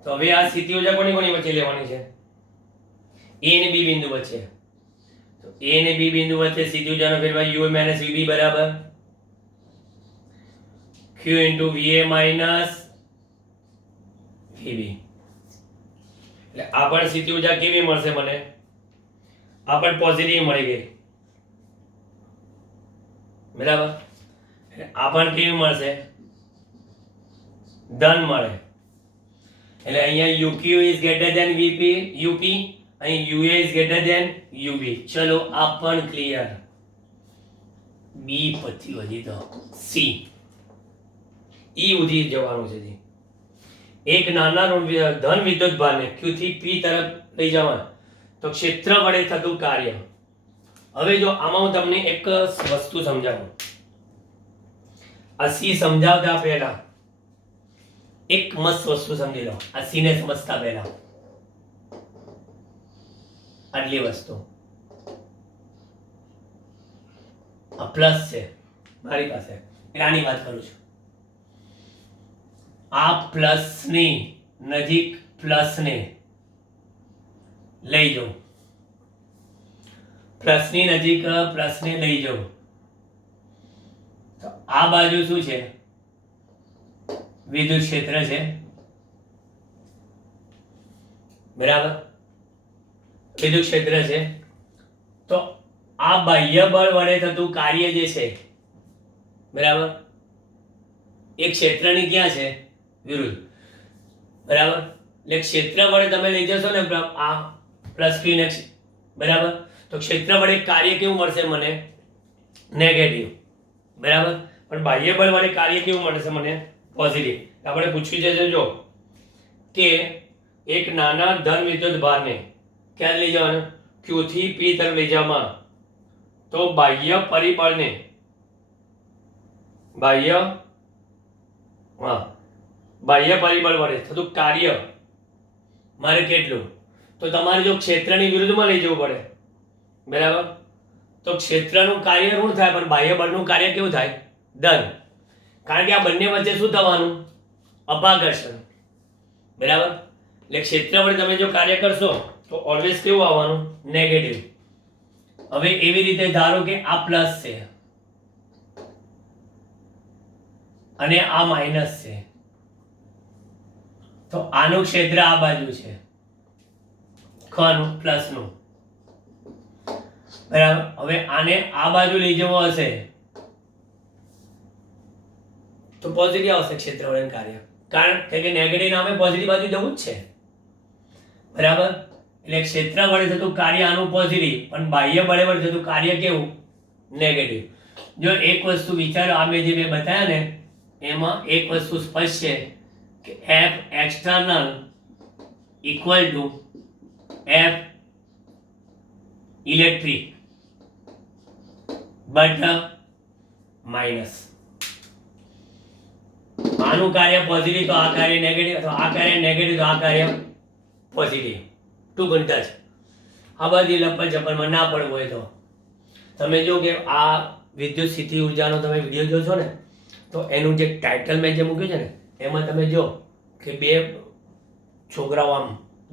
તો હવે આ સ્થિતિ ઊર્જા કોની વચ્ચે લેવાની છે? A અને B બિંદુ વચ્ચે. તો A અને B બિંદુ વચ્ચે સ્થિતિ ઊર્જાનો ફેરફાર UA VB બરાબર Q VA VB. એટલે આ પણ સ્થિતિ ઊર્જા કેવી મળશે મને? આ પણ પોઝિટિવ મળી ગઈ, બરાબર. આ પણ કેવી મળશે? ધન મળે. એટલે અહીંયા UQ is greater than VP UP, અહીં UA is greater than UB. ચલો આ પણ ક્લિયર. B પછી હજી તો C, E સુધી જવાનું છે. એક નાના ધન વિદ્યુત ભારને Q થી P તરફ લઈ જવા તો ક્ષેત્ર વડે થતું કાર્ય. હવે જો આમાં હું તમને એક વસ્તુ સમજાવું. આ C સમજાવતા પહેલા એક મસ્ત વસ્તુ સમજી લો. આ C ને સમજતા પહેલા આટલી વસ્તુ. આ પ્લસ છે મારી પાસે, એટલે આની વાત કરું છું. આ પ્લસની નજીક પ્લસને લઈ જાઓ, પ્લસની નજીક પ્લસને લઈ જાઓ તો આ બાજુ શું છે? વિદ્યુત ક્ષેત્ર છે, બરાબર. વિદ્યુત ક્ષેત્ર છે તો આ બાહ્ય બળ વડે થતું કાર્ય જે છે, બરાબર, એ ક્ષેત્રની ક્યાં છે? વિરુદ્ધ. બરાબર. એટલે ક્ષેત્ર વડે તમે લઈ જશો ને આ પ્લસ ક્યુ ને, બરાબર, તો ક્ષેત્ર વડે કાર્ય કેવું મળશે મને? નેગેટિવ. બરાબર. પણ બાહ્ય બળ વડે કાર્ય કેવું મળશે મને? પોઝિટિવ. આપણે પૂછ્યું છે જો કે એક નાના ધન વિદ્યુત ભારને ક્યાં લઈ જવાનું? Q થી P તરફ લઈ જવામાં, તો બાહ્ય પરિબળને બાહ્ય પરિબળ વડે થતું કાર્ય મારે કેટલું? તો તમારે જો ક્ષેત્રની વિરુદ્ધમાં લઈ જવું પડે, બરાબર, તો ક્ષેત્રનું કાર્ય ઋણ થાય પણ બાહ્ય બળનું કાર્ય કેવું થાય? ધન. કારણ કે આ બંને વચ્ચે શું થવાનું? અપાકર્ષણ. બરાબર. એટલે ક્ષેત્ર વડે તમે જો કાર્ય કરશો તો ઓલવેઝ કેવું આવવાનું? નેગેટિવ. હવે એવી રીતે ધારો કે આ પ્લસ છે અને આ માઇનસ છે, તો આનું ક્ષેત્ર આ બાજુ છે, ખનું પ્લસનું. બરાબર. હવે આને આ બાજુ લઈ જવો હશે તો પોઝિટિવ આવશે ક્ષેત્ર વડે કાર્ય, કારણ કે નેગેટિવ નામે પોઝિટિવ બાજુ જવું જ છે. બરાબર. એટલે ક્ષેત્ર વડે થતું કાર્ય આનું પોઝિટિવ, પણ બાહ્ય બળે વડે થતું કાર્ય કેવું? નેગેટિવ. જો એક વસ્તુ વિચારો, આ મેં જે બતાવ્યા ને એમાં એક વસ્તુ સ્પષ્ટ છે કે F external equal to F electric but minus. આનું કાર્ય પોઝિટિવ તો આ કાર્ય નેગેટિવ, અથવા આ કાર્ય નેગેટિવ તો આ કાર્ય પોઝિટિવ. ટુ ઘંટા છે. આ બધી લપન ચપ્પનમાં ના પડવું હોય તો તમે જો કે આ વિદ્યુત સ્થિતિ ઉર્જાનો તમે વિડીયો જોશો ને તો એનું જે ટાઇટલ મેં જે મૂક્યું છે ને એમાં તમે જો કે બે છોકરાઓ આમ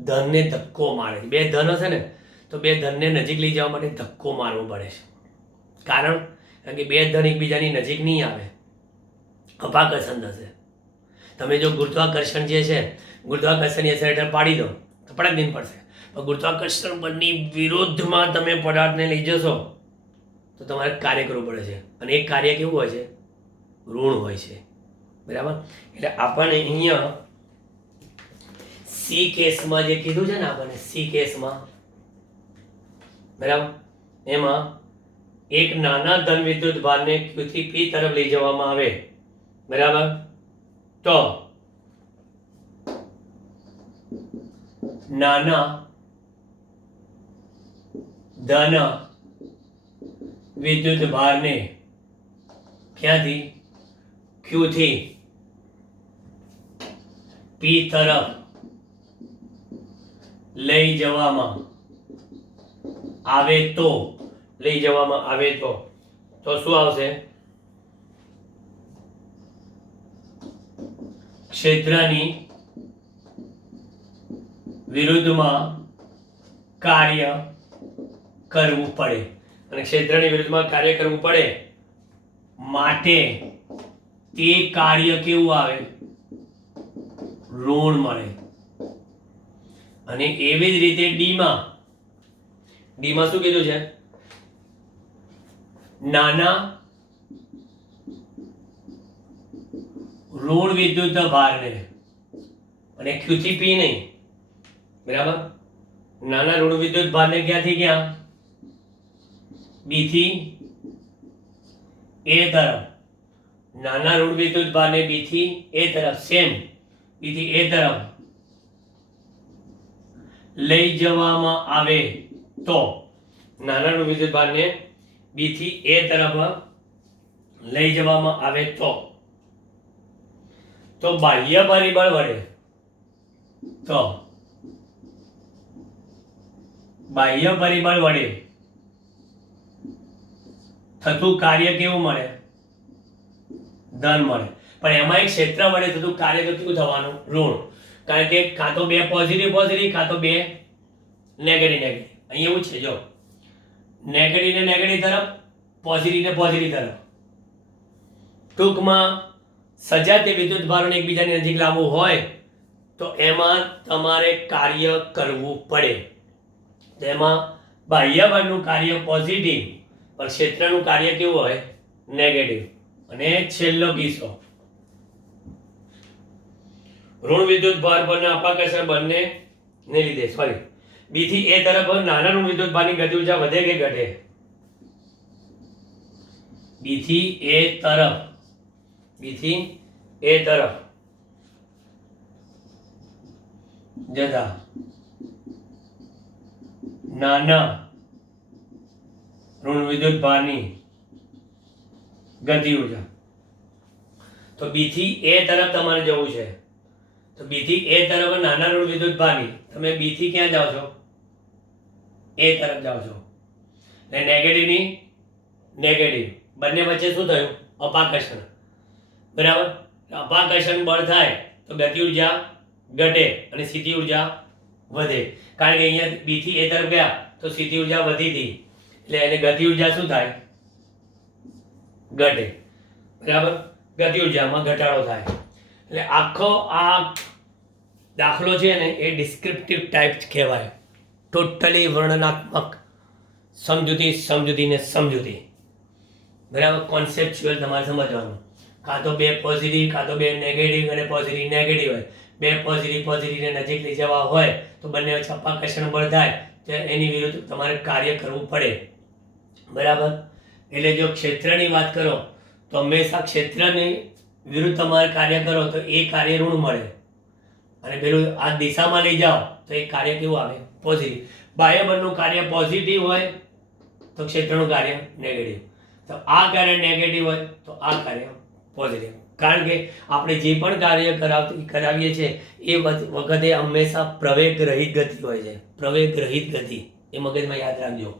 ધનને ધક્કો મારે છે. બે ધન હશે ને તો બે ધનને નજીક લઈ જવા માટે ધક્કો મારવો પડે છે. કારણ કે બે ધન એકબીજાની નજીક નહીં આવે, અપાકર્ષણ થશે. તમે જો ગુરુત્વાકર્ષણ જે છે, ગુરુત્વાકર્ષણની અસર હેઠળ પાડી દો તો પડક દિન પડશે. પણ ગુરુત્વાકર્ષણ બળની વિરુદ્ધમાં તમે પદાર્થને લઈ જશો તો તમારે કાર્ય કરવું પડે છે, અને એક કાર્ય કેવું હોય છે? ઋણ હોય છે. બરાબર. એટલે આપણને અહીંયા સી કેસમાં જે કીધું છે ને, આપણને સી કેસમાં, બરાબર, એમાં એક નાના ધન વિદ્યુત ભારને Q થી P તરફ લઈ જવામાં આવે, બરાબર, તો નાના ધન વિદ્યુત ભારને ક્યાંથી? Q થી P તરફ લઈ જવામાં આવે તો શું આવશે? ક્ષેત્રની વિરુદ્ધમાં કાર્ય કરવું પડે, અને ક્ષેત્રની વિરુદ્ધમાં કાર્ય કરવું પડે માટે તે કાર્ય કેવું આવે? ઋણ મળે. અને એવી જ રીતે ડીમાં શું કીધું છે? નાના ઋણ વિદ્યુત ભારને, અને Q થી P નહીં, બરાબર, નાના ઋણ વિદ્યુત ભારને ક્યાંથી ક્યાં? B થી A તરફ. નાના ઋણ વિદ્યુત ભારને B થી A તરફ, સેમ B થી A તરફ લઈ જવામાં આવે તો, નાના ઋણ વિદ્યુત ભારને B થી A તરફ લઈ જવામાં આવે તો બાહ્ય પરિબળ વડે, તો બાહ્ય પરિબળ વડે થતું કાર્ય કેવું મળે? ધન મળે. પણ એમાં એક ક્ષેત્ર વડે થતું કાર્ય તો કેવું થવાનું? ઋણ. કારણ કે કાં તો બે પોઝિટિવ કાં તો બે નેગેટિવ. અહીં એવું છે, જો નેગેટિવ ને નેગેટિવ તરફ, પોઝિટિવ ને પોઝિટિવ તરફ. ટૂંકમાં સજાતીય વિદ્યુત ભારોને એકબીજાની નજીક લાવવું હોય તો એમાં તમારે કાર્ય કરવું પડે. તેમાં બાહ્ય બળનું કાર્ય પોઝિટિવ, પણ ક્ષેત્રનું કાર્ય કેવું હોય? નેગેટિવ. અને છેલ્લો કિસ્સો, ઋણ વિદ્યુત ભાર પરના અપાકર્ષણ બળને લીધે બી થી એ તરફ નાના ઋણ વિદ્યુત ભારની ગતિ ઉર્જા વધે કે ઘટે? બી થી એ તરફ જતા નાના ઋણ વિદ્યુત ભારની ગતિ ઉર્જા. તો બી થી એ તરફ તમારે જવું છે, તો બી થી એ તરફ નાના ઋણ વિદ્યુત ભારની, તમે બી થી ક્યાં જાઓ છો? એ તરફ જાઓ છો. એટલે નેગેટિવ ની નેગેટિવ બંને વચ્ચે શું થયું? અપાકર્ષણ. બરાબર. અપાકર્ષણ બળ થાય તો ગતિ ઉર્જા ઘટે અને સ્થિતિ ઉર્જા વધે. કારણ કે અહીંયા બી થી એ તરફ ગયા તો સ્થિતિ ઉર્જા વધી હતી, એટલે એને ગતિ ઉર્જા શું થાય? ઘટે. બરાબર. ગતિ ઉર્જામાં ઘટાડો થાય. એટલે આખો આ દાખલો છે ને એ ડિસ્ક્રિપ્ટિવ ટાઈપ કહેવાય. ટોટલી વર્ણનાત્મક, સમજૂતી ને સમજૂતી. બરાબર. કોન્સેપ્ચ્યુઅલ તમારે સમજવાનું. કાં તો બે પોઝિટિવ, કાં તો બે નેગેટિવ અને પોઝિટિવ નેગેટિવ હોય. બે પોઝિટિવને નજીક લઈ જવા હોય તો બંને વચ્ચે અપાકર્ષણ બળ થાય તો એની વિરુદ્ધ તમારે કાર્ય કરવું પડે. બરાબર. એટલે જો ક્ષેત્રની વાત કરો તો હંમેશા ક્ષેત્રની વિરુદ્ધ તમારે કાર્ય કરો તો એ કાર્ય ઋણ મળે, અને પેલું આ દિશામાં લઈ જાઓ તો એ કાર્ય કેવું આવે? પોઝિટિવ. બાહ્ય બળનું કાર્ય પોઝિટિવ હોય તો ક્ષેત્રનું કાર્ય નેગેટિવ. તો આ કાર્ય નેગેટિવ હોય તો આ કાર્ય પોઝિટિવ. કારણ કે આપણે જે પણ કાર્ય કરાવીએ છીએ એ વખતે હંમેશા પ્રવેગ રહિત ગતિ હોય છે. પ્રવેગ રહિત ગતિ એ મગજમાં યાદ રાખજો.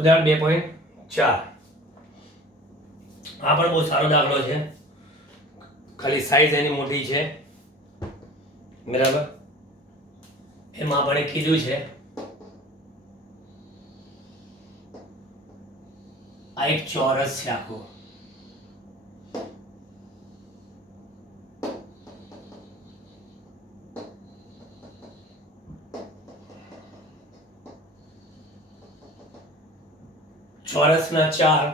ઉદાહરણ 2.4. આ પણ બહુ સારો દાખલો છે, ખાલી સાઈઝ એની મોટી છે. બરાબર. એમાં આપણે કીધું છે આ એક ચોરસ છે આખું. ચોરસના 4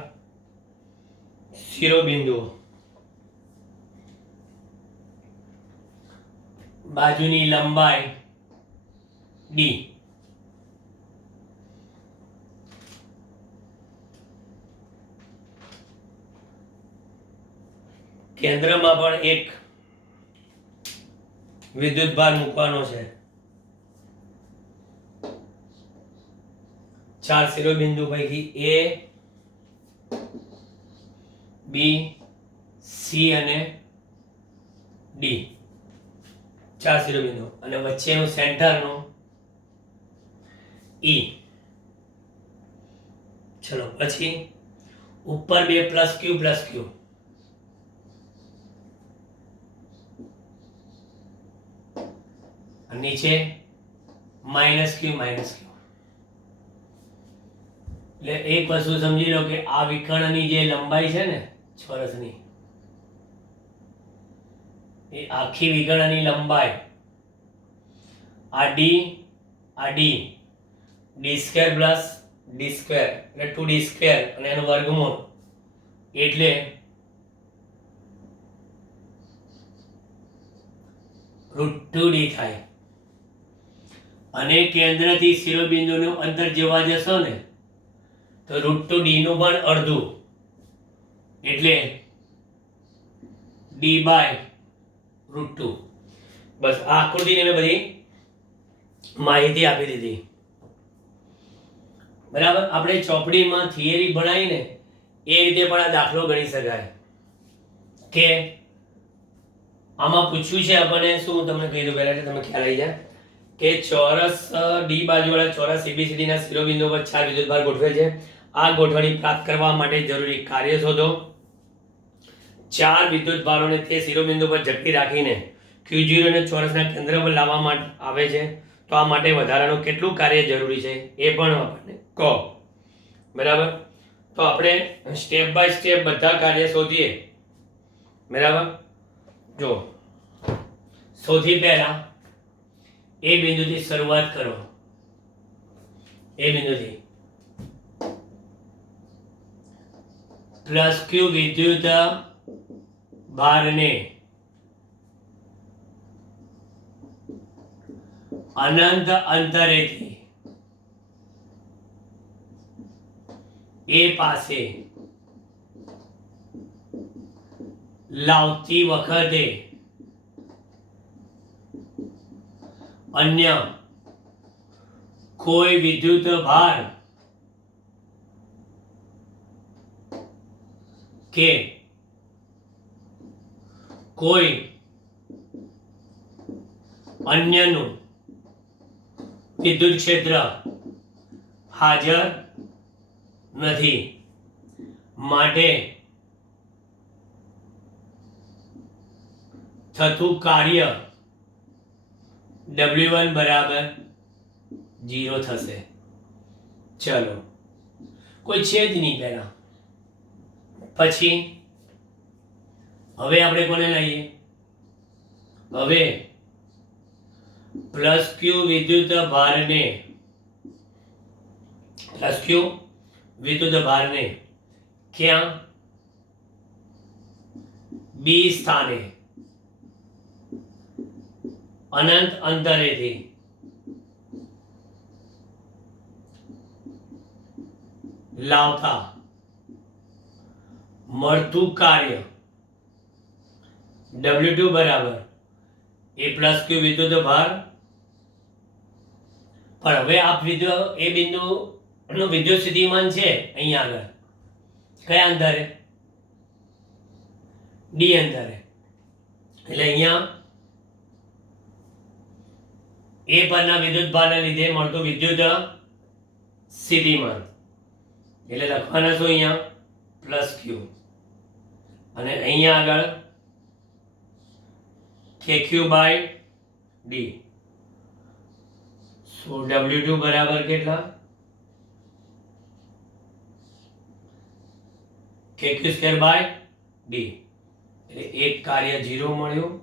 શિરોબિંદુઓ, બાજુની લંબાઈ d, કેન્દ્રમાં પણ એક વિદ્યુત ભાર મૂકવાનો છે. 4 શિરોબિંદુ પૈકી A, B, C અને D 4 શિરોબિંદુ, અને વચ્ચેનું સેન્ટરનું E. ચલો પછી ઉપર બે પ્લસ ક્યુ નીચે માઇનસ ક્યુ. એટલે એક વસ્તુ સમજી લો કે આ વિકર્ણની જે લંબાઈ છે ને ચોરસની, એ આખી વિકર્ણની લંબાઈ આ d square plus d square એટલે 2d સ્ક્વેર અને એનું વર્ગમૂળ એટલે √2d થાય. અને કેન્દ્રથી શિરોબિંદુનું અંતર જેવા જશો ને તો √2d નું પણ અડધું એટલે d √2. બસ આ આકૃતિને મેં બધી માહિતી આપી દીધી. બરાબર. આપણે ચોપડીમાં થિયરી ભણાવીને એ રીતે પણ આ દાખલો ગણી શકાય. કે આમાં પૂછ્યું છે આપણને, શું તમને કહી દઉં પહેલા એટલે તમને ખ્યાલ આવી જાય કે ચોરસ ડી બાજુવાળા ચોરસ ABCD ના શિરોબિંદુ પર 4 વિદ્યુતભાર ગોઠવેલ છે. આ ગોઠવણી પ્રાપ્ત કરવા માટે જરૂરી કાર્ય શોધો. 4 વિદ્યુતભારોને તે શિરોબિંદુ પર ઝટકી રાખીને Q0 ને ચોરસના કેન્દ્ર પર લાવવામાં આવે છે. તો આ માટે વધારાનું કેટલું કાર્ય જરૂરી છે એ પણ આપણને કહો. બરાબર. તો આપણે સ્ટેપ બાય સ્ટેપ બધા કાર્ય શોધીએ. બરાબર. જો સૌથી પહેલા એ બિંદુથી શરૂઆત કરો. એ બિંદુથી પ્લસ ક્યુ વિદ્યુત ભારને અનંત અંતરેથી એ પાસે લાવતી વખતે અન્ય કોઈ વિદ્યુત ભાર કે કોઈ અન્યનું વિદ્યુત ક્ષેત્ર હાજર નથી, માટે થતું કાર્ય W1 બરાબર 0 થશે. ચલો, કોઈ છે જ નહીં પહેલા. પછી હવે આપણે કોને લઈએ? હવે પ્લસ ક્યુ વિદ્યુત ભારને ક્યાં? બી સ્થાને અનંત અંતરેથી લાવતા મળતું કાર્ય W2 બરાબર એ પ્લસ ક્યુ વિદ્યુત ભાર. પણ હવે આ એ બિંદુ નું વિદ્યુત સ્થિતિમાન છે અહીંયા આગળ કયા અંતરે? ડી અંતરે. એટલે અહીંયા એ પરના વિદ્યુત ભારને લીધે મળતું વિદ્યુત સ્થિતિમાન એટલે લખવાના શું અહીંયા? પ્લસ ક્યુ. અને અહીંયા આગળ KQ by D. So W2 બરાબર કેટલા? KQ square by D. એટલે એક કાર્ય 0 મળ્યું,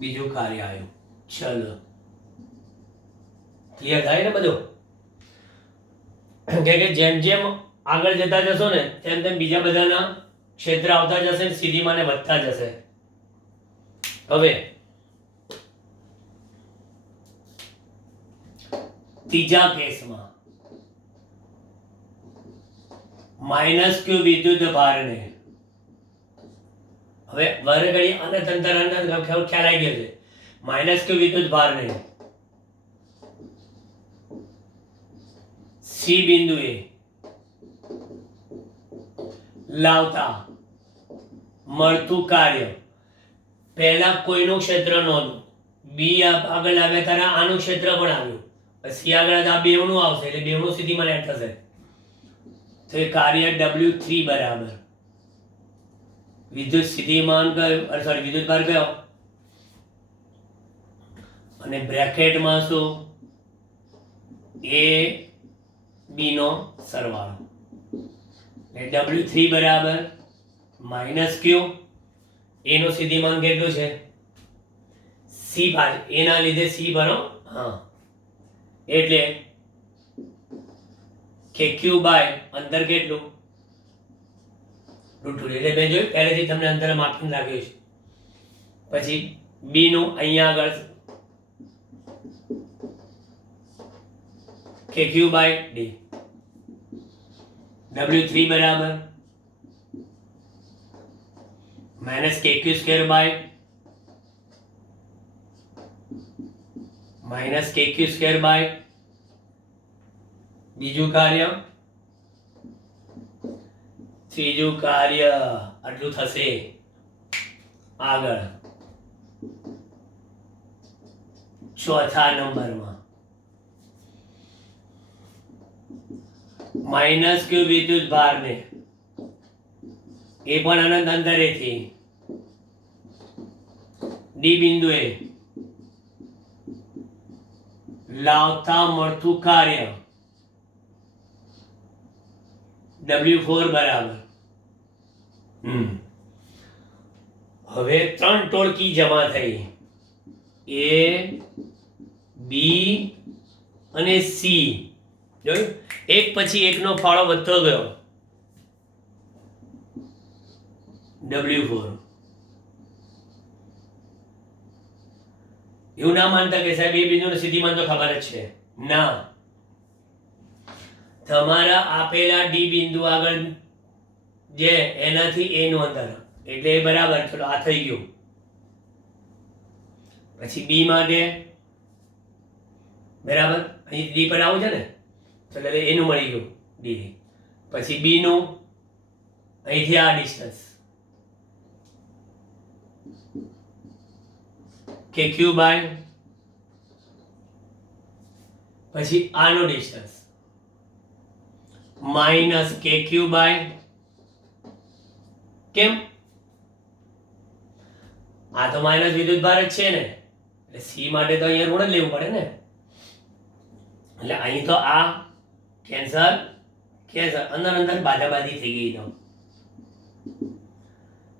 બીજું કાર્ય આવ્યું. ચલો, ક્લિયર થાય ને બધું? કે જેમ જેમ આગળ જતા જશો ને તેમ તેમ બીજા બધાના ક્ષેત્ર આવતા જશે, સ્થિતિમાન વધતા જશે. હવે ત્રીજા કેસમાં માઇનસ ક્યુ વિદ્યુત ભારને, હવે વરઘડી અને તંત્ર ખ્યાલ આવી ગયો છે. માઇનસ ક્યુ વિદ્યુત ભારને સી બિંદુએ લાવતા મળતું કાર્ય પહેલા કોઈનું ક્ષેત્ર નહોતું, બી આગળ આવ્યા ત્યારે આનું ક્ષેત્ર પણ આવ્યું, પછી આગળ આ બેવનું આવશે એટલે બેવનું સ્થિતિમાન એડ થશે. તો એ કાર્ય W3 બરાબર વિદ્યુત સ્થિતિમાન કયો, સોરી વિદ્યુત ભાર કયો? અને બ્રેકેટમાં શું? એ બી નો સરવાળો. W3 બરાબર માઇનસ ક્યુ, એનું સ્થિતિમાન કેટલું છે? સી ભાગ એના લીધે સી ભરો. હા, એટલે KQ બાય અંતર કેટલું? √2. એટલે મેં જોયું પહેલેથી તમને અંતર માપન રાખ્યું છે. પછી બી નું અહીંયા આગળ KQ બાય ડી. W3 બરાબર માઇનસ KQ સ્ક્વેર બાય બીજું કાર્ય, ત્રીજું કાર્ય આટલું થશે. આગળ ચોથા નંબરમાં માઇનસ ક્યુ વિદ્યુત ભારને એ પણ અનંત અંતરેથી ડી બિંદુએ લાવતા મળતું કાર્ય W4 બરાબર. હવે ત્રણ ટોળકી જમા થઈ, A B અને સી. જોયું? એક પછી એકનો ફાળો વધતો ગયો. W4. એવું ના માનતા કે સાહેબ એ બિંદુને સીધી માન તો ખબર જ છે. ના, તમારા આપેલા ડી બિંદુ આગળ જે એનાથી એ નું અંતર એટલે એ બરાબર. ચલો આ થઈ ગયું. પછી બી માટે બરાબર અહીં ડી પર આવું છે ને, ચલો એનું મળી ગયું ડી. પછી બી નું અહીંથી આ ડિસ્ટન્સ કે ક્યુ બાય, પછી આનો distance minus k Q by. કેમ? આ તો માઇનસ વિદ્યુત ભાર જ છે ને, એટલે સી માટે તો અહીંયા ઋણ જ લેવું પડે ને. એટલે અહીં તો આ કેન્સલ કેન્સલ, અંદર અંદર બાદાબાદી થઈ ગઈ.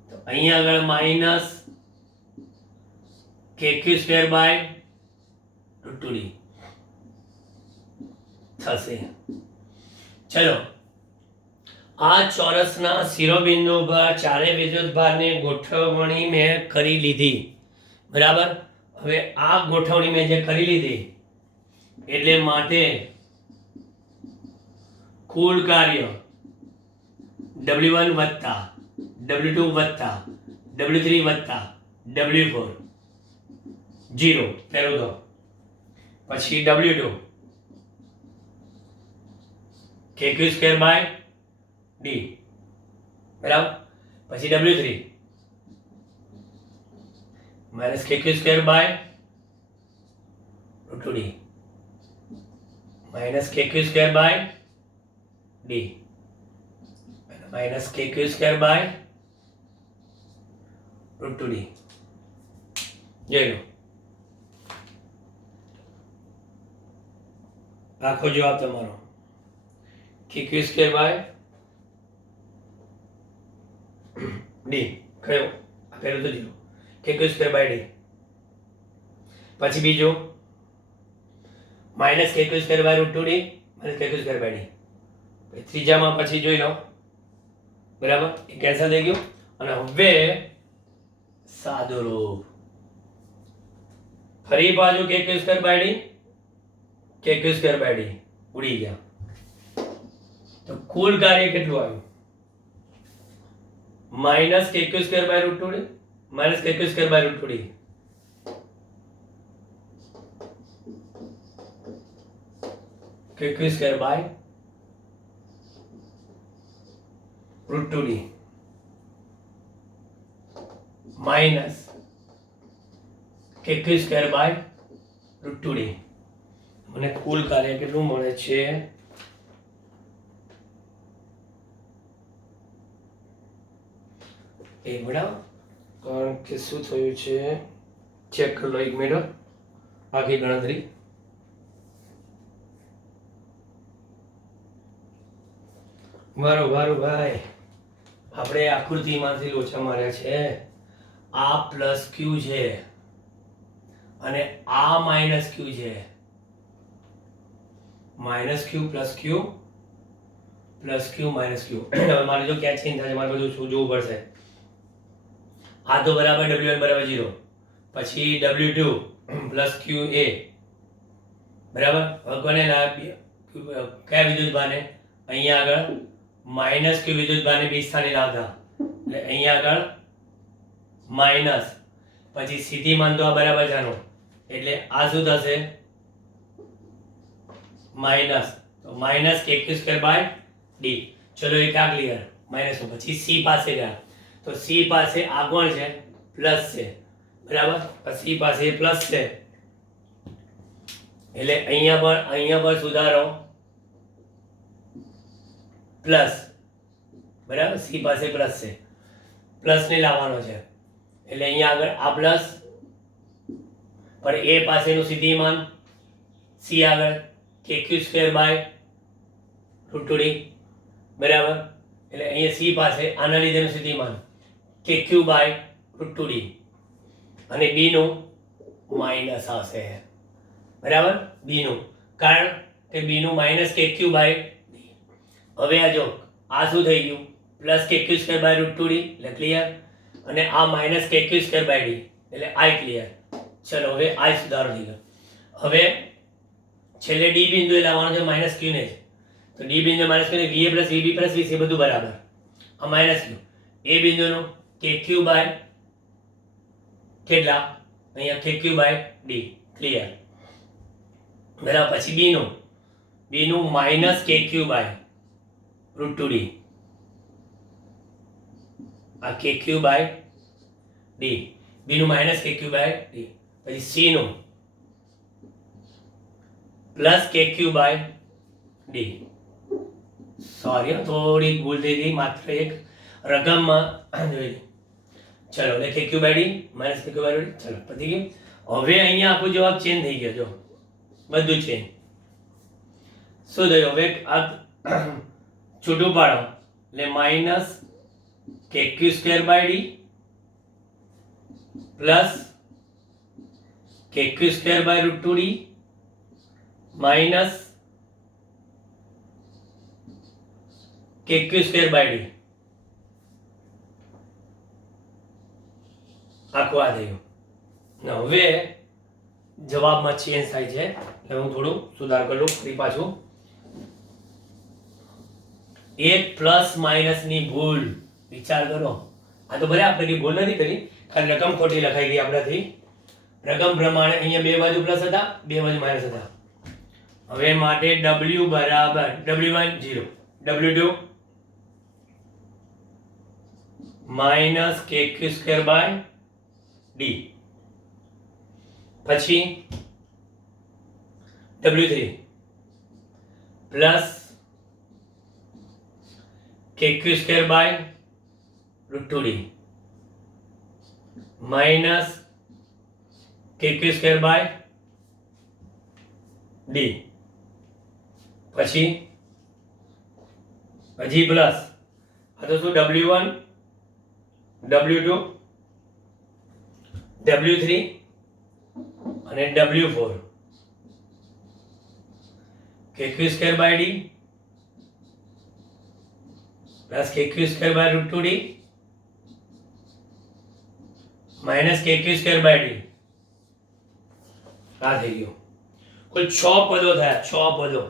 તો અહીંયા આગળ minus k q square by √2d થશે. ચલો, આ ચોરસના શિરોબિંદુ પર ચારે વિદ્યુત ભારની ગોઠવણી મેં કરી લીધી. બરાબર. હવે આ ગોઠવણી મેં જે કરી લીધી એટલે માટે કુલ કાર્ય W1 વત્તા W2 વત્તા W3 વત્તા W4 0 પહેલું તો, પછી W2 KQ square by D બરાબર, પછી W3 minus KQ square by √2d minus KQ square by D minus KQ square by √2d. જોઈ લો આખો જવાબ તમારો KQ સ્ક્વેર બાય ડી. કયો? આ પહેલું તો zero KQ square by D. પછી બીજો minus KQ square by √2d minus KQ square by D. ત્રીજામાં પછી જોઈ લો બરાબર, એ કેન્સલ થઈ ગયું. અને હવે સાદું રૂપ ફરી બાજુ KQ square by D KQ square by D ઉડી ગયા. તો કુલ કાર્ય કેટલું આવ્યું? Minus KQ square by √2d minus KQ square by √2d. KQ square by √2d minus KQ square by √2d. મને કુલ કાર્ય કેટલું મળે છે? એક મિનિટ, કારણ કે શું થયું છે ચેક કરી લો. એક મિનિટ, આખી ગણતરી. બરોબર ભાઈ, આપણે આકૃતિમાંથી લોચા માર્યા છે. આ પ્લસ ક્યુ છે અને આ માઇનસ ક્યુ છે. માઇનસ ક્યુ પ્લસ ક્યુ પ્લસ ક્યુ માઇનસ ક્યુ. હવે મારે જો ક્યાં ચેન્જ થાય મારે બધું શું જોવું પડશે. આ તો બરાબર W1 બરાબર 0, પછી W2 પ્લસ ક્યુ એ બરાબર. હવે કોને કયા વિદ્યુત ભારને? અહીંયા આગળ માઇનસ ક્યુ વિદ્યુત ભારને બી સ્થાને લાવતા, એટલે અહીંયા આગળ માઇનસ, પછી સીધી માન તો આ બરાબર જાણો, એટલે આ શું થશે? માઇનસ. તો minus KQ square by D. ચલો એક આ ક્લિયર. માઇનસ. પછી સી પાસે ગયા તો સી પાસે આ કોણ છે? પ્લસ છે બરાબર. સી પાસે પ્લસ છે એટલે અહીંયા પર સુધારો પ્લસ બરાબર. સી પાસે પ્લસ છે, પ્લસ ને લાવવાનો છે એટલે અહીંયા આગળ આ પ્લસ, પણ એ પાસેનું સીધી માન સી આગળ KQ સ્ક્વેર બાય √2d બરાબર. એટલે અહીંયા સી પાસે આના લીધેનું સીધી માન KQ બાય √2d અને બી નું માઇનસ આવશે બરાબર. બી નું કારણ કે બી નું minus k Q by D. હવે આ જો આ શું થઈ ગયું plus k q square by root two d એટલે ક્લિયર, અને આ minus k q square by D એટલે આઈ ક્લિયર. ચલો હવે આઈ સુધારો થઈ ગયો. હવે છેલ્લે ડી બિંદુએ લાવવાનું છે માઇનસ ક્યુ ને જ, તો ડી બિંદુ માઇનસ ક્યુ ને વીએ પ્લસ વીબી પ્લસ વીસી બધું બરાબર. આ માઇનસ ક્યુ એ બિંદુનું કે ક્યુ બાય કેટલા અહીંયા કે ક્યુ બાય ડી ક્લિયર. બરાબર. પછી બી નું minus k Q by root two D, આ કે ક્યુ બાય ડી, બી નું minus k Q by D. પછી સી નું plus k Q by D. Sorry થોડી ભૂલ થઈ ગઈ, માત્ર એક રકમમાં જોઈ. ચલો એટલે કે ક્યુ by D minus k Q by D. ચલો પતી ગયું. હવે અહીંયા આખો જવાબ ચેન્જ થઈ ગયો. જો બધું ચેન્જ. શું થયું હવે આ છૂટું પાડો એટલે minus k q square by d plus k q square by root two d minus k q square by D. આખું આ થયું. હવે જવાબમાં ચેન્જ થાય છે એટલે હું થોડું સુધાર કરું ફરી પાછું. એક પ્લસ માઇનસ ની ભૂલ વિચાર કરો. આ તો ભલે આપણે કઈ ભૂલ નથી કરી, ખાલી રકમ ખોટી લખાઈ ગઈ આપણાથી. રકમ પ્રમાણે અહીંયા બે બાજુ પ્લસ હતા, બે બાજુ માઇનસ હતા. હવે માટે w બરાબર w1 0 w2 minus k q square by D, પછી w3 plus k q square by root two d minus k q square by D, પછી હજી પ્લસ આ તો શું w1 w2 w3 અને w4 k q square by d plus k q square by root two d minus k q square by D. આ થઈ ગયું. કુલ 6 પદો થયા, 6 પદો.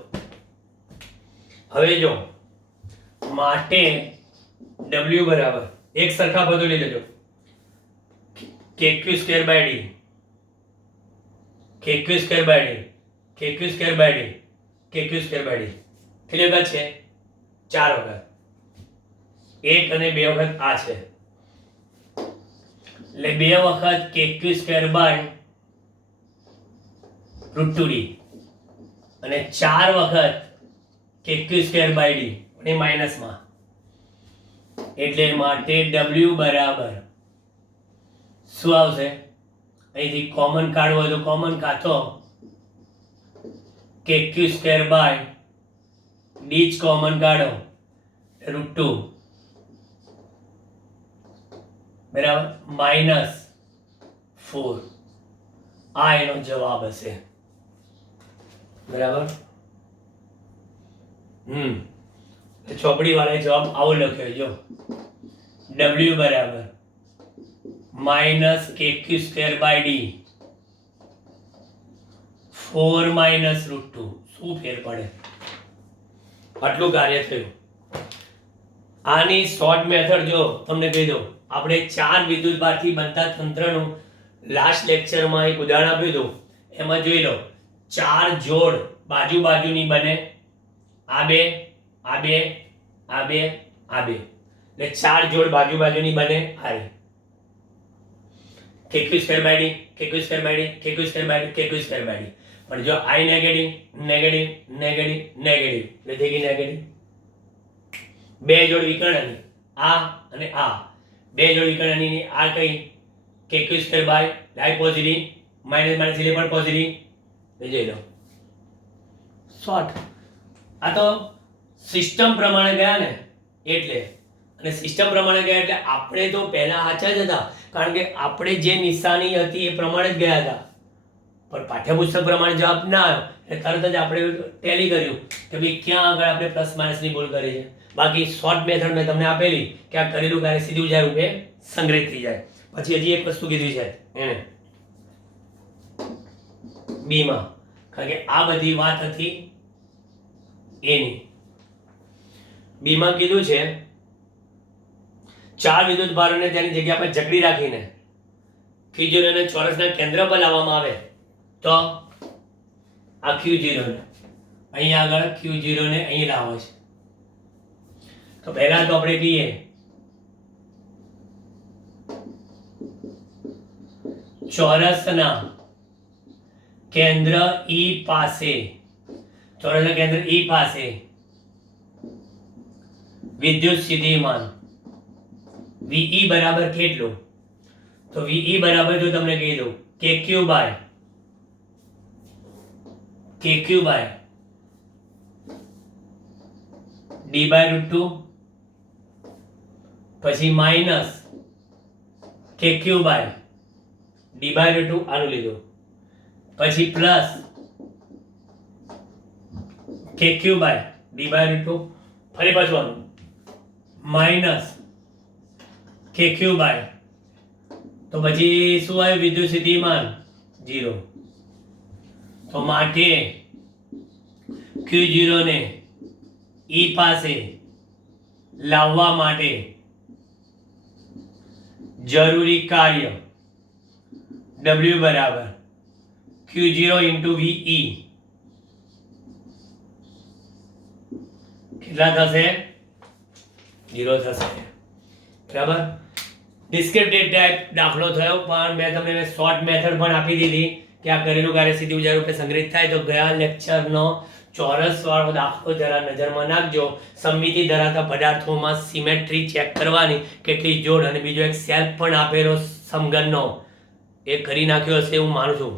હવે જો માટે w બરાબર એક સરખા પદો લઈ લેજો. કે ક્યુ સ્ક્વેર બાય ડી કે ક્યુ સ્ક્વેર બાય ડી કે ક્યુ સ્ક્વેર બાય ડી કે ક્યુ સ્ક્વેર બાય ડી કેટલી વખત છે? 4 વખત. 1 અને 2 વખત આ છે એટલે 2 વખત k q square by root two d અને 4 વખત k q square by D અને માઇનસમાં, એટલે માટે w બરાબર શું આવશે? અહીંથી કોમન કાઢવો હોય તો કોમન કાઢો કે ક્યુ સ્ક્વેર બાય ડી જ કોમન કાઢો રૂટ ટુ બરાબર માઇનસ 4. આ એનો જવાબ હશે. બરાબર. ચોપડી વાળા જવાબ આવો લખ્યો જો w બરાબર minus k q square by d 4 minus root two. શું ફેર પડે? આટલું કાર્ય થયું. આની શોર્ટ મેથડ જો તમને કહી દઉં, આપણે 4 વિદ્યુત ભારથી બનતા તંત્રનું લાસ્ટ લેક્ચરમાં એક ઉદાહરણ આપ્યું હતું. એમાં જોઈ લો 4 જોડ બાજુ બાજુની બને, આ બે આ બે આ બે આ બે, એટલે 4 જોડ બાજુ બાજુની બને. આ કે ક્યુ સ્ક્વેર બાય ડી કે ક્યુ સ્ક્વેર બાય ડી કે ક્યુ સ્ક્વેર બાય ડી કે ક્યુ સ્ક્વેર બાય ડી. પણ જો I negative negative negative negative એટલે થઈ ગઈ નેગેટિવ. બે જોડ વિકર્ણની આ અને આ, બે જોડ વિકર્ણની આ કઈ k q square by d positive minus minus એટલે પણ પોઝિટિવ. જોઈ લો શોર્ટ. આ તો સિસ્ટમ પ્રમાણે ગયા ને એટલે, અને સિસ્ટમ પ્રમાણે ગયા એટલે આપણે તો પહેલા સાચા જ હતા, કારણ કે આપણે જે નિશાની હતી એ પ્રમાણે જ ગયા હતા, પણ પાઠ્યપુસ્તક પ્રમાણે જવાબ ના આવ્યો એ તરત જ આપણે ટેલી કર્યું કે ભાઈ ક્યાં આગળ આપણે પ્લસ માઇનસની ભૂલ કરી છે. બાકી શોર્ટ મેથડ મેં તમને આપેલી કે આ કરેલું કાર્ય સીધી ઉર્જા રૂપે સંગ્રહિત થઈ જાય. પછી હજી એક વસ્તુ કીધી છે એને બીમાં, કારણ કે આ બધી વાત હતી એની. બીમાં કીધું છે 4 વિદ્યુત ભારોને તેની જગ્યા પર જકડી રાખીને Q0 ને ચોરસના કેન્દ્ર પર લાવવામાં આવે તો આ Q0 ને અહીં આગળ Q0 ને અહીં લાવો છે. તો પહેલા તો આપણે કહીએ ચોરસના કેન્દ્ર E પાસે, ચોરસના કેન્દ્ર E પાસે વિદ્યુત સ્થિતિમાન VE બરાબર કેટલું? તો VE બરાબર જો તમને કહી દઉં KQ બાય D/√2 પછી માઇનસ KQ બાય D/√2 આનું લીધું, પછી પ્લસ KQ બાય D/√2 ફરી પાછું આનું માઇનસ KQ બાય, તો પછી શું આવ્યું વિદ્યુત સ્થિતિમાન 0. તો માટે Q0 ને E પાસે લાવવા માટે જરૂરી કાર્ય W બરાબર Q0 into VE કેટલા થશે? 0 થશે. બરાબર. ડિસ્ક્રિપ્ટિવ ટાઈપ દાખલો થયો, પણ મેં તમને શોર્ટ મેથડ પણ આપી દીધી કે આ કરેલું કાર્ય સીધી ઉર્જા રૂપે સંગ્રહિત થાય. તો ગયા લેક્ચરનો ચોરસ વાળો દાખલો જરા નજરમાં નાખજો. સમમિતિ ધરાવતા પદાર્થોમાં સિમેટ્રી ચેક કરવાની, કેટલી જોડ, અને બીજો એક સેલ્ફ પણ આપેલો સમઘનનો એ કરી નાખ્યો હશે એવું માનું છું.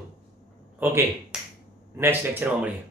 ઓકે, નેક્સ્ટ લેક્ચરમાં મળીએ.